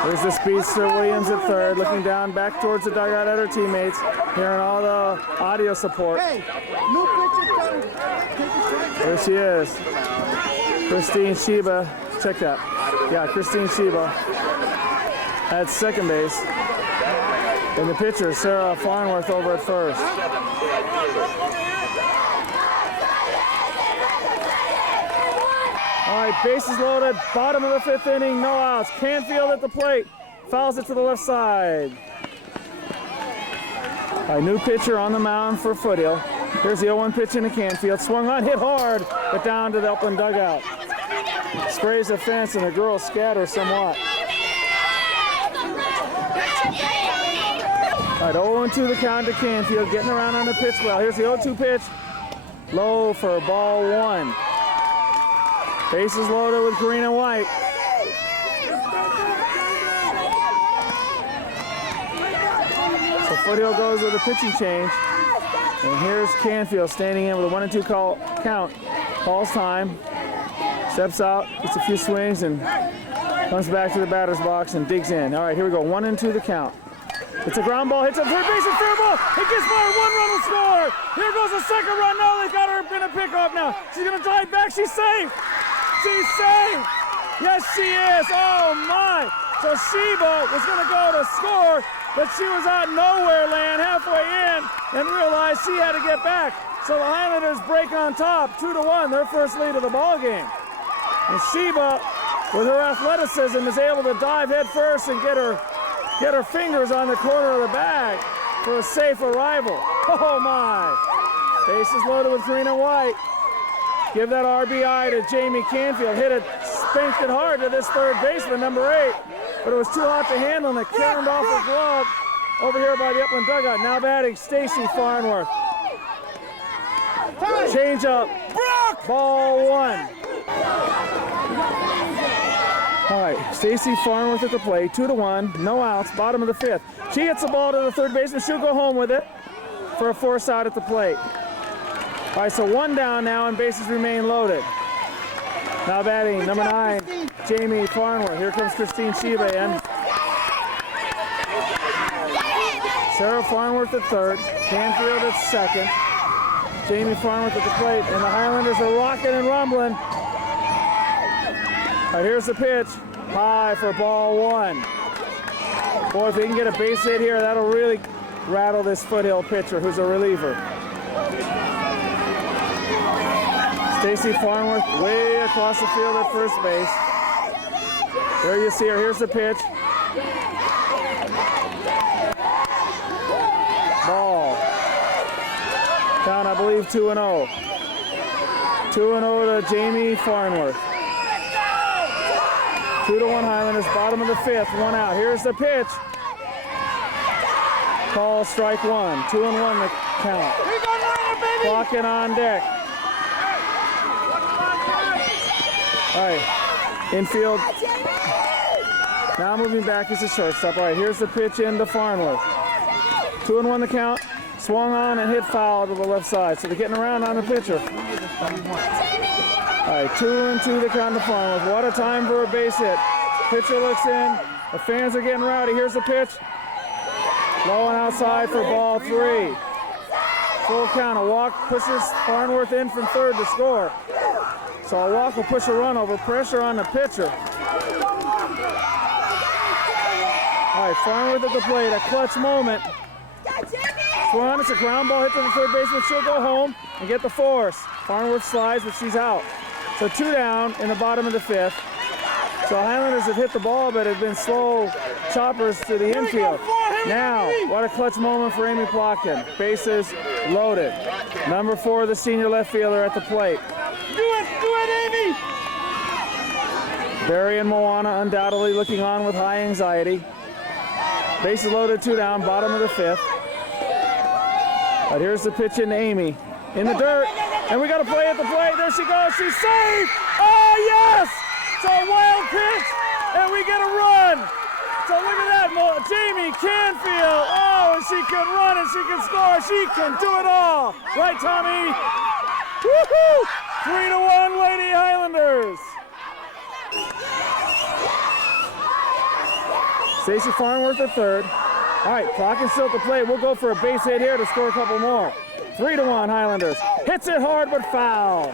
There's the speedster Williams at third, looking down back towards the dugout at her teammates, hearing all the audio support. Hey, new pitcher coming. There she is. Christine Sheba. Check that. Yeah, Christine Sheba at second base. And the pitcher, Sarah Farnworth, over at first. All right, bases loaded, bottom of the 5th inning, no outs. Canfield at the plate, fouls it to the left side. A new pitcher on the mound for Foothill. Here's the 0-1 pitch into Canfield, swung on, hit hard, but down to the Upland dugout. Sprays the fence and the girls scatter somewhat. All right, 0-2 the count to Canfield, getting around on the pitch well. Here's the 0-2 pitch, low for ball 1. Bases loaded with green and white. So Foothill goes with a pitching change. And here's Canfield standing in with a 1-2 count. Calls time. Steps out, gets a few swings, and comes back to the batter's box and digs in. All right, here we go. 1-2 the count. It's a ground ball, hits a third base, it's fair ball. It gets by, 1 run will score. Here goes the second run. No, they got her gonna pick up now. She's gonna dive back. She's safe. She's safe. Yes, she is. Oh my. So Sheba was gonna go to score, but she was out in nowhere land halfway in and realized she had to get back. So the Highlanders break on top, 2-1, their first lead of the ball game. And Sheba, with her athleticism, is able to dive head first and get her fingers on the corner of the bag for a safe arrival. Oh my! Bases loaded with green and white. Give that RBI to Jamie Canfield. Hit it, spanked it hard to this third baseman, number 8. But it was too hot to handle, and it turned off her glove over here by the Upland dugout. Now batting Stacy Farnworth. Change up. Ball 1. All right, Stacy Farnworth at the plate, 2-1, no outs, bottom of the 5th. She hits the ball to the third baseman. She'll go home with it for a force out at the plate. All right, so 1 down now, and bases remain loaded. Now batting, number 9, Jamie Farnworth. Here comes Christine Sheba in. Sarah Farnworth at third, Canfield at second. Jamie Farnworth at the plate, and the Highlanders are rocking and rumbling. All right, here's the pitch. High for ball 1. Boy, if they can get a base hit here, that'll really rattle this Foothill pitcher, who's a reliever. Stacy Farnworth way across the field at first base. There you see her. Here's the pitch. Ball. Count, I believe, 2-0. 2-0 to Jamie Farnworth. 2-1 Highlanders, bottom of the 5th, 1 out. Here's the pitch. Call strike 1. 2-1 the count. Clocking on deck. All right, infield. Now moving back is the shortstop. All right, here's the pitch into Farnworth. 2-1 the count. Swung on and hit foul to the left side. So they're getting around on the pitcher. All right, 2-2 the count to Farnworth. What a time for a base hit. Pitcher looks in. The fans are getting rowdy. Here's the pitch. Low and outside for ball 3. Full count. A walk pushes Farnworth in from third to score. So a walk will push a run over. Pressure on the pitcher. All right, Farnworth at the plate. A clutch moment. Swan, it's a ground ball hit to the third baseman. She'll go home and get the force. Farnworth slides, but she's out. So 2 down in the bottom of the 5th. So Highlanders have hit the ball, but have been slow choppers to the infield. Now, what a clutch moment for Amy Plotkin. Bases loaded. Number 4, the senior left fielder at the plate. Do it, Amy! Barry and Moana undoubtedly looking on with high anxiety. Bases loaded, 2 down, bottom of the 5th. But here's the pitch into Amy. In the dirt, and we got a play at the plate. There she goes, she's safe! Oh, yes! It's a wild pitch, and we get a run. So look at that, Jamie Canfield. Oh, and she can run and she can score. She can do it all. Right, Tommy? Woohoo! 3-1 Lady Highlanders. Stacey Farnworth at third. All right, clock is still at the plate. We'll go for a base hit here to score a couple more. 3-1 Highlanders. Hits it hard but foul.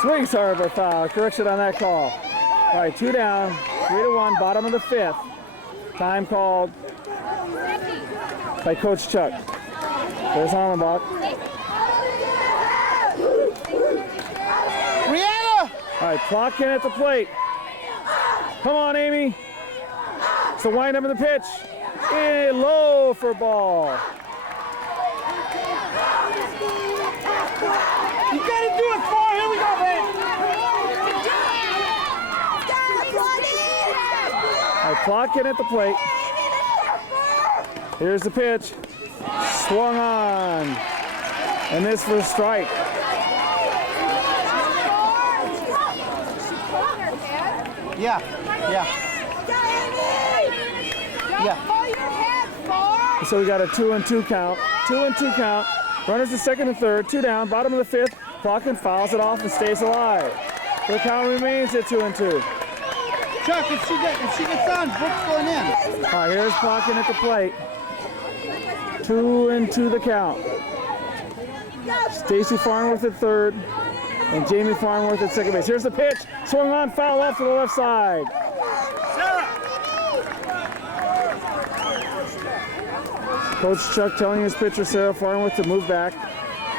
Swings hard but foul. Correction on that call. All right, 2 down, 3-1, bottom of the 5th. Time called by Coach Chuck. There's Hollenbach. Brianna! All right, Plotkin at the plate. Come on, Amy. It's the wind up of the pitch. Low for ball. You gotta do it, Far. Here we go, babe. All right, Plotkin at the plate. Here's the pitch. Swung on. And this for a strike. Yeah. So we got a 2-2 count. 2-2 count. Runners to second and third. 2 down. Bottom of the 5th. Plotkin fouls it off and stays alive. The count remains at 2-2. Chuck, if she gets on, Brooke's going in. All right, here's Plotkin at the plate. 2-2 the count. Stacy Farnworth at third, and Jamie Farnworth at second base. Here's the pitch. Swung on, foul off to the left side. Coach Chuck telling his pitcher, Sarah Farnworth, to move back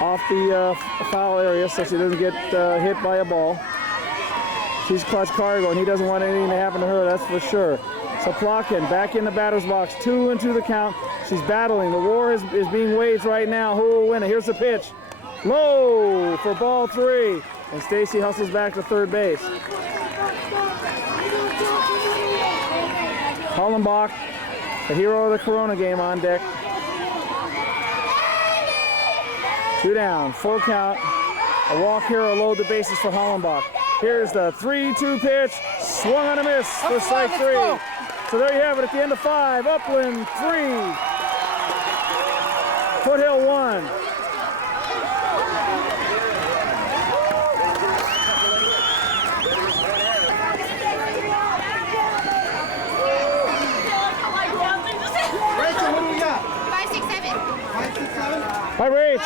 off the foul area so she doesn't get hit by a ball. She's clutch cargo, and he doesn't want anything to happen to her, that's for sure. So Plotkin back in the batter's box, 2-2 the count. She's battling. The war is being waged right now. Who will win it? Here's the pitch. Low for ball 3. And Stacy hustles back to third base. Hollenbach, the hero of the Corona game, on deck. 2 down, full count. A walk here will load the bases for Hollenbach. Here's the 3-2 pitch. Swung on a miss for strike 3. So there you have it at the end of 5. Upland 3. Foothill 1. Rachel, what do we got? 5, 6, 7. 5, 6, 7? Hi, Rach.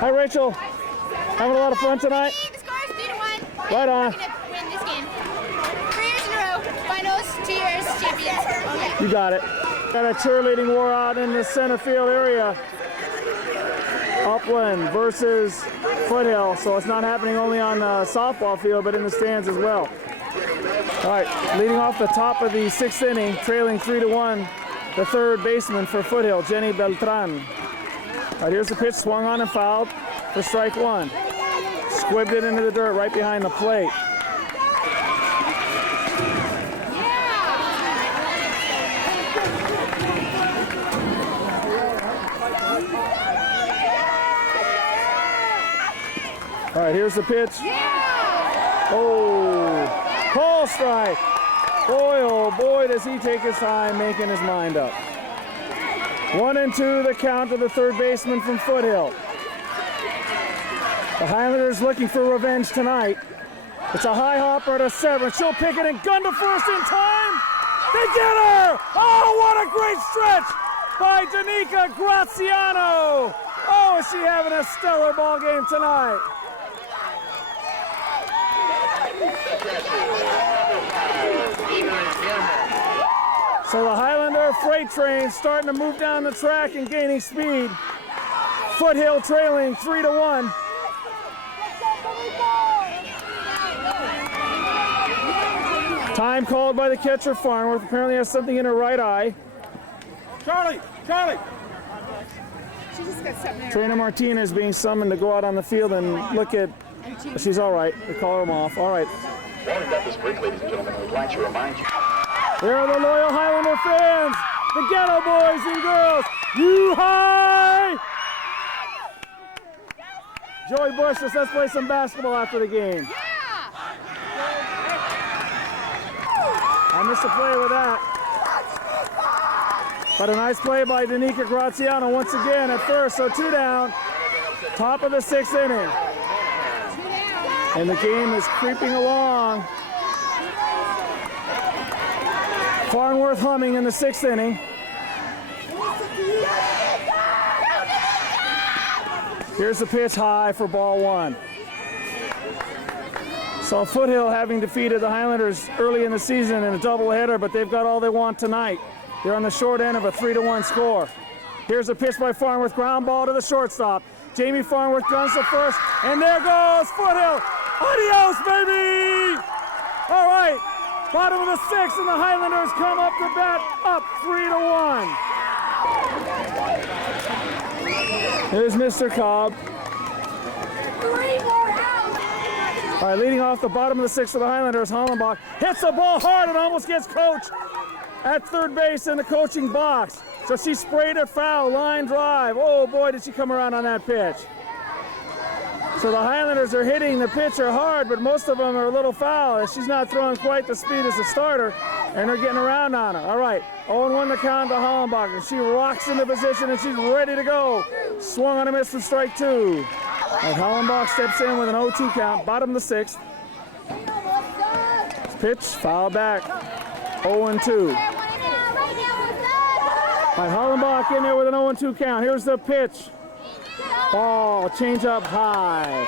Hi, Rachel. Having a lot of fun tonight? The score is 3-1. Right on. We're going to win this game. 3 years in a row. Finals, 2 years, champions. Okay. You got it. Got a cheerleading war out in the center field area. Upland versus Foothill. So it's not happening only on the softball field, but in the stands as well. All right, leading off the top of the 6th inning, trailing 3-1, the third baseman for Foothill, Jenny Beltran. All right, here's the pitch, swung on and fouled for strike 1. Squibbed it into the dirt right behind the plate. All right, here's the pitch. Oh, call strike. Boy, oh boy, does he take his time making his mind up. 1-2 the count to the third baseman from Foothill. The Highlanders looking for revenge tonight. It's a high hopper at a 7. She'll pick it and gun to first in time. They get her! Oh, what a great stretch by Danica Graziano. Oh, is she having a stellar ball game tonight? So the Highlander freight train starting to move down the track and gaining speed. Foothill trailing 3-1. Time called by the catcher, Farnworth. Apparently has something in her right eye. Charlie! She just got something in her Trina Martinez being summoned to go out on the field and look at. She's all right. They call her off. All right. While we've got this break, ladies and gentlemen, we'd like to remind you. There are the loyal Highlander fans, the ghetto boys and girls. You-high! Joey Bush says, let's play some basketball after the game. I missed a play with that. But a nice play by Danica Graziano once again at first. So 2 down, top of the 6th inning. And the game is creeping along. Farnworth humming in the 6th inning. Here's the pitch high for ball 1. So Foothill having defeated the Highlanders early in the season in a doubleheader, but they've got all they want tonight. They're on the short end of a 3-1 score. Here's a pitch by Farnworth, ground ball to the shortstop. Jamie Farnworth guns to first, and there goes Foothill. Adios, baby! All right, bottom of the 6th, and the Highlanders come up to bat, up 3-1. Here's Mr. Cobb. All right, leading off the bottom of the 6th for the Highlanders, Hollenbach hits the ball hard and almost gets Coach at third base in the coaching box. So she sprayed it foul, line drive. Oh boy, did she come around on that pitch. So the Highlanders are hitting the pitcher hard, but most of them are a little foul. She's not throwing quite the speed as a starter, and they're getting around on her. All right, 0-1 the count to Hollenbach, and she rocks into position, and she's ready to go. Swung on a miss for strike 2. And Hollenbach steps in with an 0-2 count, bottom of the 6th. Pitch, foul back. 0-2. All right, Hollenbach in there with an 0-2 count. Here's the pitch. Ball, change up high.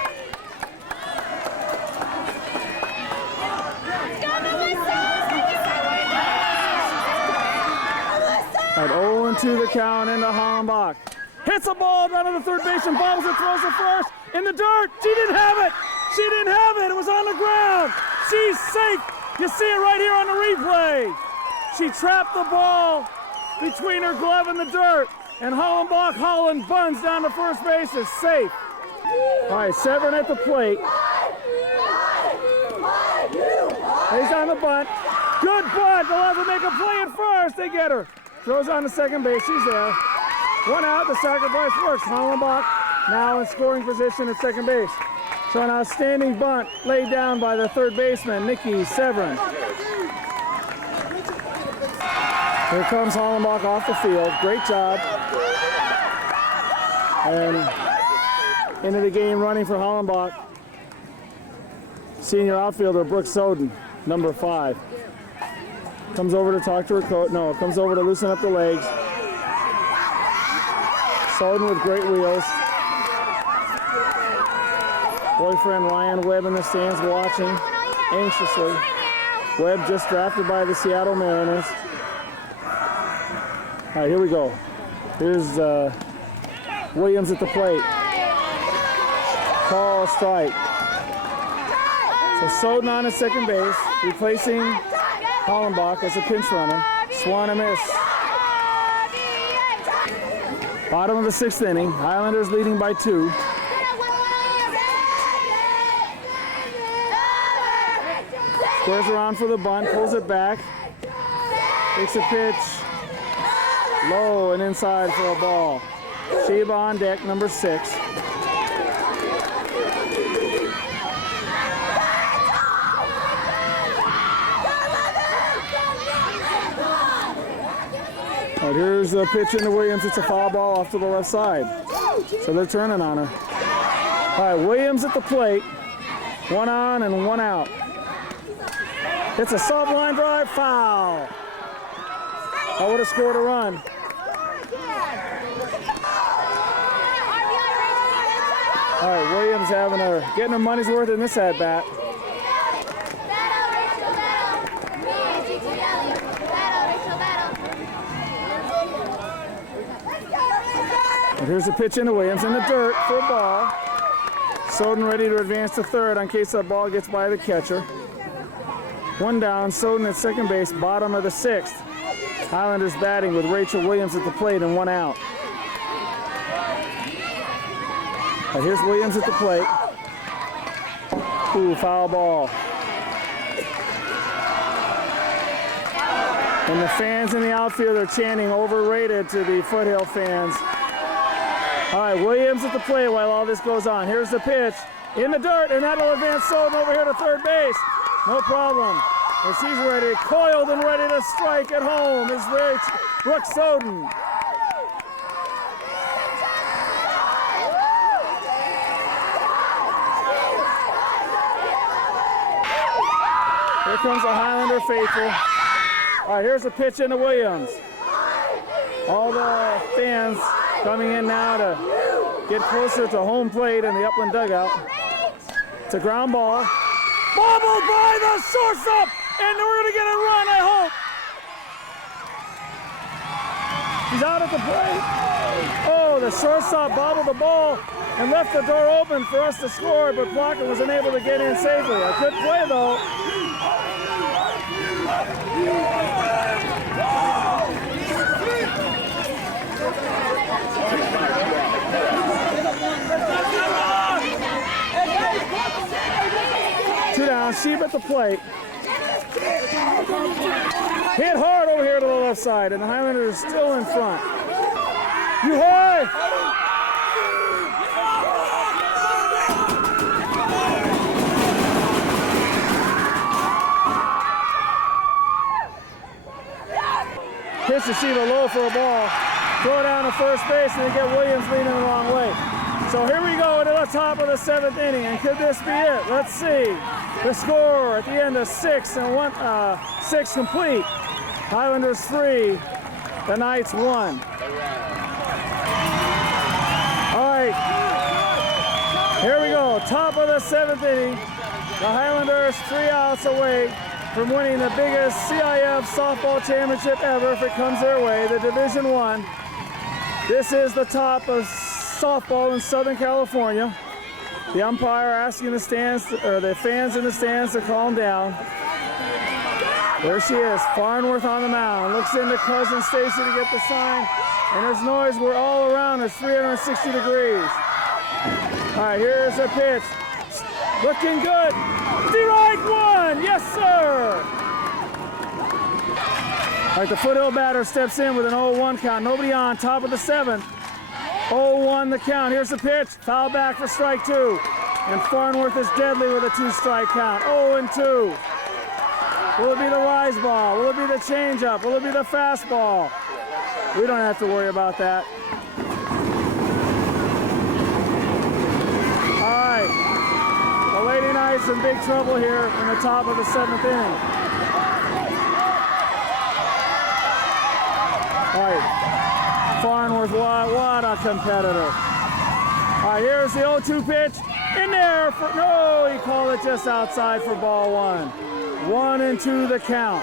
All right, 0-2 the count into Hollenbach. Hits a ball down to the third baseman, bobbles it, throws it first, in the dirt. She didn't have it. She didn't have it. It was on the ground. She's safe. You see it right here on the replay. She trapped the ball between her glove and the dirt, and Hollenbach Holland buns down to first base is safe. All right, Severn at the plate. He's on the bunt. Good bunt. They'll have to make a play at first. They get her. Throws on to second base. She's there. One out. The sacrifice works. Hollenbach now in scoring position at second base. So an outstanding bunt laid down by the third baseman, Nikki Severn. Here comes Hollenbach off the field. Great job. And into the game running for Hollenbach, senior outfielder Brooke Soden, number 5. Comes over to talk to her coach. No, comes over to loosen up the legs. Soden with great wheels. Boyfriend Ryan Webb in the stands watching anxiously. Webb just drafted by the Seattle Mariners. All right, here we go. Here's Williams at the plate. Call strike. So Soden on at second base, replacing Hollenbach as a pinch runner. Swung and a miss. Bottom of the 6th inning. Highlanders leading by 2. Squares around for the bunt, pulls it back. Takes a pitch. Low and inside for a ball. Sheba on deck, number 6. Right, here's the pitch into Williams. It's a foul ball off to the left side. So they're turning on her. All right, Williams at the plate. 1 on and 1 out. It's a soft line drive, foul. I would have scored a run. All right, Williams getting her money's worth in this at bat. And here's the pitch into Williams in the dirt for a ball. Soden ready to advance to third in case that ball gets by the catcher. 1 down, Soden at second base, bottom of the 6th. Highlanders batting with Rachel Williams at the plate and 1 out. Right, here's Williams at the plate. Ooh, foul ball. And the fans in the outfield are chanting overrated to the Foothill fans. All right, Williams at the plate while all this goes on. Here's the pitch in the dirt, and that'll advance Soden over here to third base. No problem. As he's ready, coiled and ready to strike at home is Brooke Soden. Here comes a Highlander faithful. All right, here's a pitch into Williams. All the fans coming in now to get closer to home plate in the Upland dugout. It's a ground ball. Bobbled by the shortstop, and we're going to get a run, I hope. He's out at the plate. Oh, the shortstop bobbled the ball and left the door open for us to score, but Blocker was unable to get in safely. A good play, though. 2 down, Sheep at the plate. Hit hard over here to the left side, and the Highlanders are still in front. You-hoy! Pitch to Sheeba low for a ball. Throw down to first base, and they get Williams leaning the wrong way. So here we go into the top of the 7th inning, and could this be it? Let's see. The score at the end of 6 complete. Highlanders 3, the Knights 1. All right, here we go. Top of the 7th inning. The Highlanders 3 outs away from winning the biggest CIF softball championship ever if it comes their way, the Division 1. This is the top of softball in Southern California. The umpire asking the fans in the stands to calm down. There she is, Farnworth on the mound. Looks into cousin Stacy to get the sign. And there's noise. We're all around. It's 360 degrees. All right, here's a pitch. Looking good. Strike one. Yes, sir. All right, the foothill batter steps in with an 0-1 count. Nobody on. Top of the 7th. 0-1 the count. Here's the pitch. Foul back for strike 2. And Farnworth is deadly with a 2-strike count. 0-2. Will it be the rise ball? Will it be the changeup? Will it be the fastball? We don't have to worry about that. All right. The Lady Knights in big trouble here in the top of the 7th inning. All right. Farnworth, what a competitor. All right, here's the 0-2 pitch. In there for, no, he called it just outside for ball 1. 1-2 the count.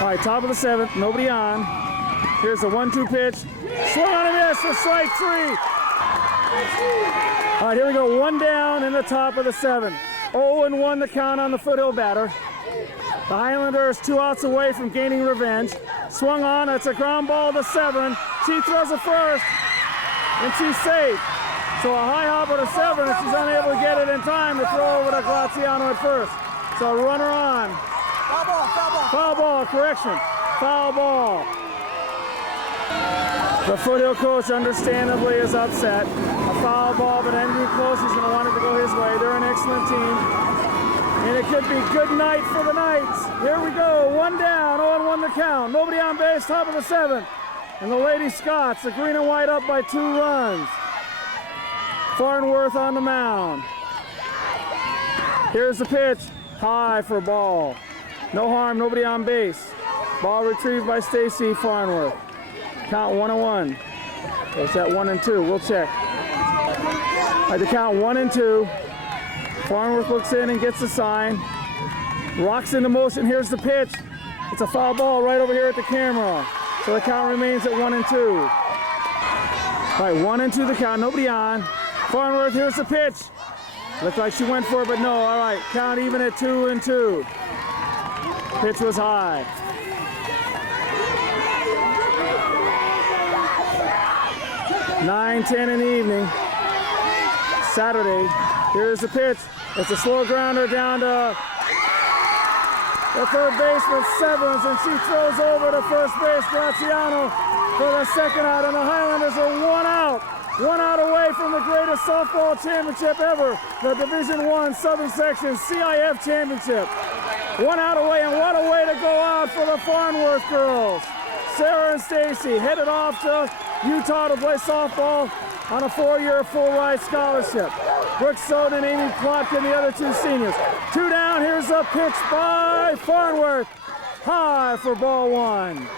All right, top of the 7th, nobody on. Here's the 1-2 pitch. Swung on a miss for strike 3. All right, here we go. 1 down in the top of the 7th. 0-1 the count on the foothill batter. The Highlanders 2 outs away from gaining revenge. Swung on, it's a ground ball to 7. She throws it first, and she's safe. So a high hop at a 7, and she's unable to get it in time to throw over to Graziano at first. So runner on. Foul ball, foul ball. Foul ball, correction. Foul ball. The foothill coach understandably is upset. A foul ball, but anything close, he's going to want it to go his way. They're an excellent team. And it could be good night for the Knights. Here we go. 1 down, 0-1 the count. Nobody on base, top of the 7th. And the Lady Scots, the green and white, up by 2 runs. Farnworth on the mound. Here's the pitch. High for ball. No harm, nobody on base. Ball retrieved by Stacy Farnworth. Count 1-1. Is that 1-2? We'll check. All right, the count 1-2. Farnworth looks in and gets the sign. Rocks into motion. Here's the pitch. It's a foul ball right over here at the camera. So the count remains at 1-2. All right, 1-2 the count. Nobody on. Farnworth, here's the pitch. Looked like she went for it, but no. All right, count even at 2-2. Pitch was high. (9:10 in the evening. Saturday. Here's the pitch. It's a slow grounder down to the third baseman, Sevens, and she throws over to first base, Graziano, for the 2nd out, and the Highlanders are 1 out. 1 out away from the greatest softball championship ever, the Division 1 Southern Section CIF Championship. 1 out away, and what a way to go out for the Farnworth girls. Sarah and Stacy headed off to Utah to play softball on a 4-year full-ride scholarship. Brooke Soden and Amy Plotkin, the other 2 seniors. 2 down, here's a pitch by Farnworth. High for ball 1.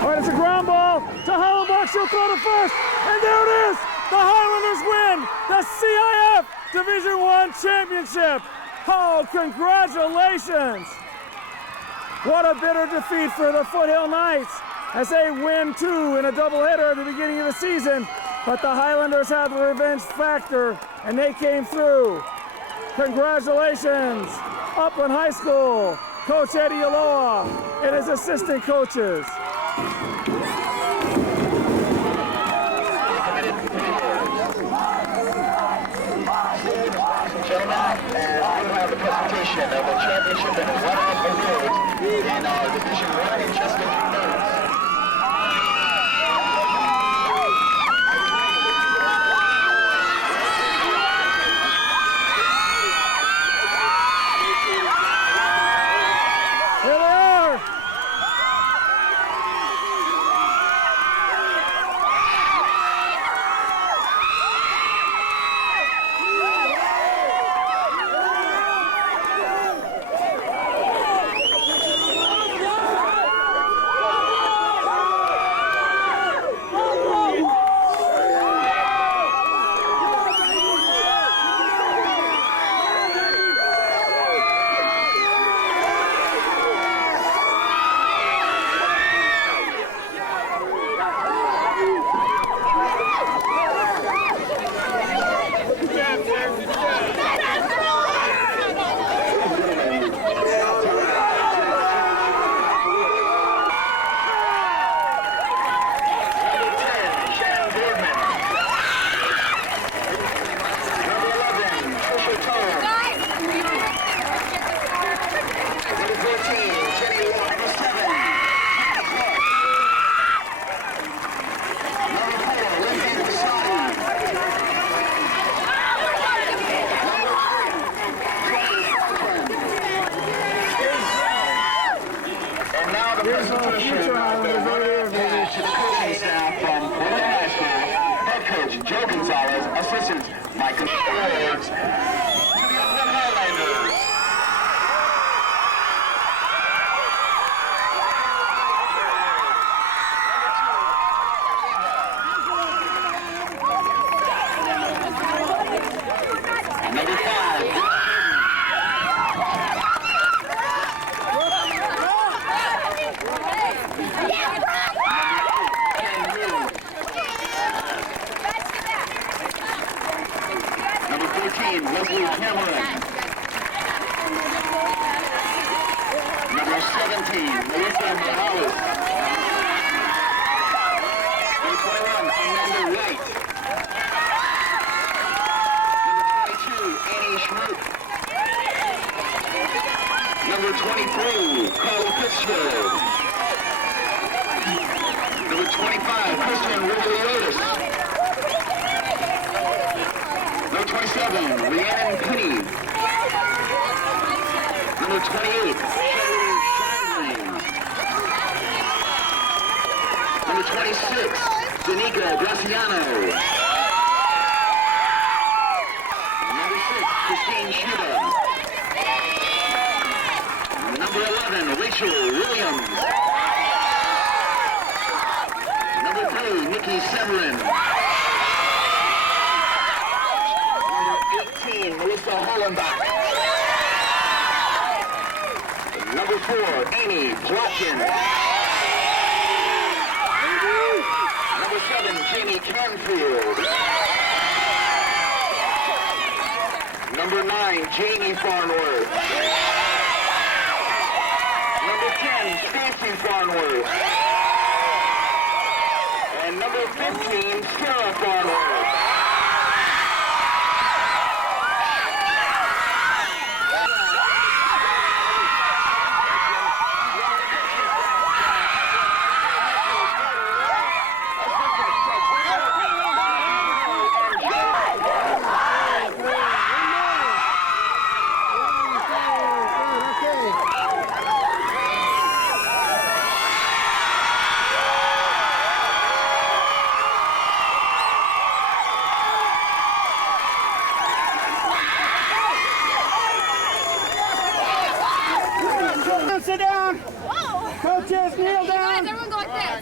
All right, it's a ground ball to Hollenbach. She'll throw to first, and there it is. The Highlanders win the CIF Division 1 Championship. Oh, congratulations. What a bitter defeat for the Foothill Knights as they win 2 in a doubleheader at the beginning of the season. But the Highlanders had the revenge factor, and they came through. Congratulations, Upland High School, Coach Eddie Ulloa and his assistant coaches. Gentlemen, we have the presentation of the championship and runoff awards in Division 1 in just a few minutes. Here they are. awards to the Upland Highlanders. Number 5. Number 14, Leslie Cameron. Number 17, Melissa Morales. Number 21, Amanda Wright. Number 22, Annie Schmidt. Number 23, Carla Fitzgerald. Number 25, Christian Ridley-Otis. Number 27, Rhiannon Penny. Number 28, Shirley Shandling. Number 26, Danica Graciano. Number 6, Christine Shiba. Number 11, Rachel Williams. Number 3, Nikki Severin. Number 18, Melissa Hollenbach. Number 4, Amy Plotkin. Number 7, Jamie Canfield. Number 9, Jamie Farnworth. Number 10, Stacy Farnworth. And number 15, Sarah Farnworth. Sit down. Coaches, kneel down. Everyone go like this.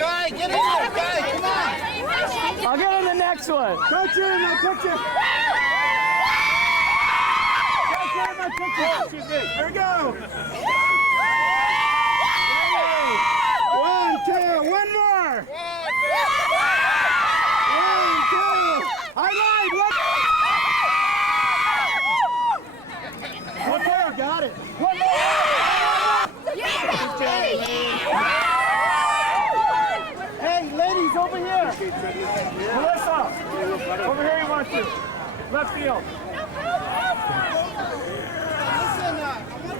Guy, get in there, guy, come on. I'll get on the next one. Coach in my picture. Coach in my picture. Excuse me. Here we go. 1, 2, one more. 1, 2. I lied. One more. Got it. One more. Hey, ladies, over here. Melissa, over here you want you. Left field.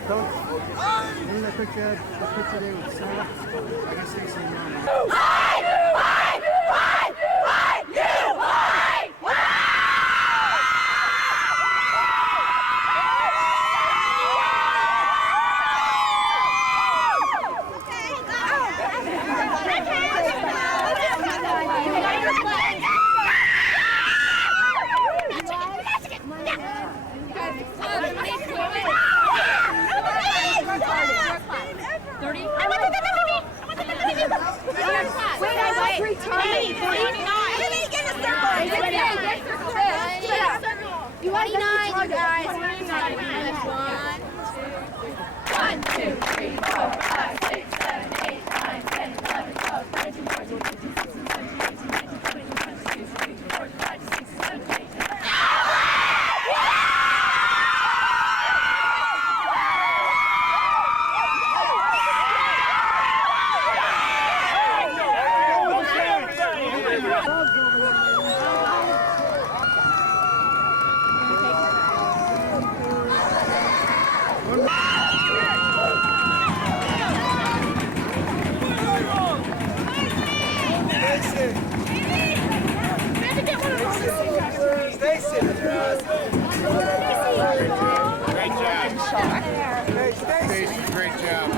Coach, remember that picture there with Sarah? I can say some now. You want 29, you guys. 1, 2, 3, 4, 5, 6, 7, 8, 9, 10, 11, 12, 13, 14, 15, 16, 17, 18, 19, 20, 21, 22, 23, 24, 25, 26, 27, 28, 29. Great job.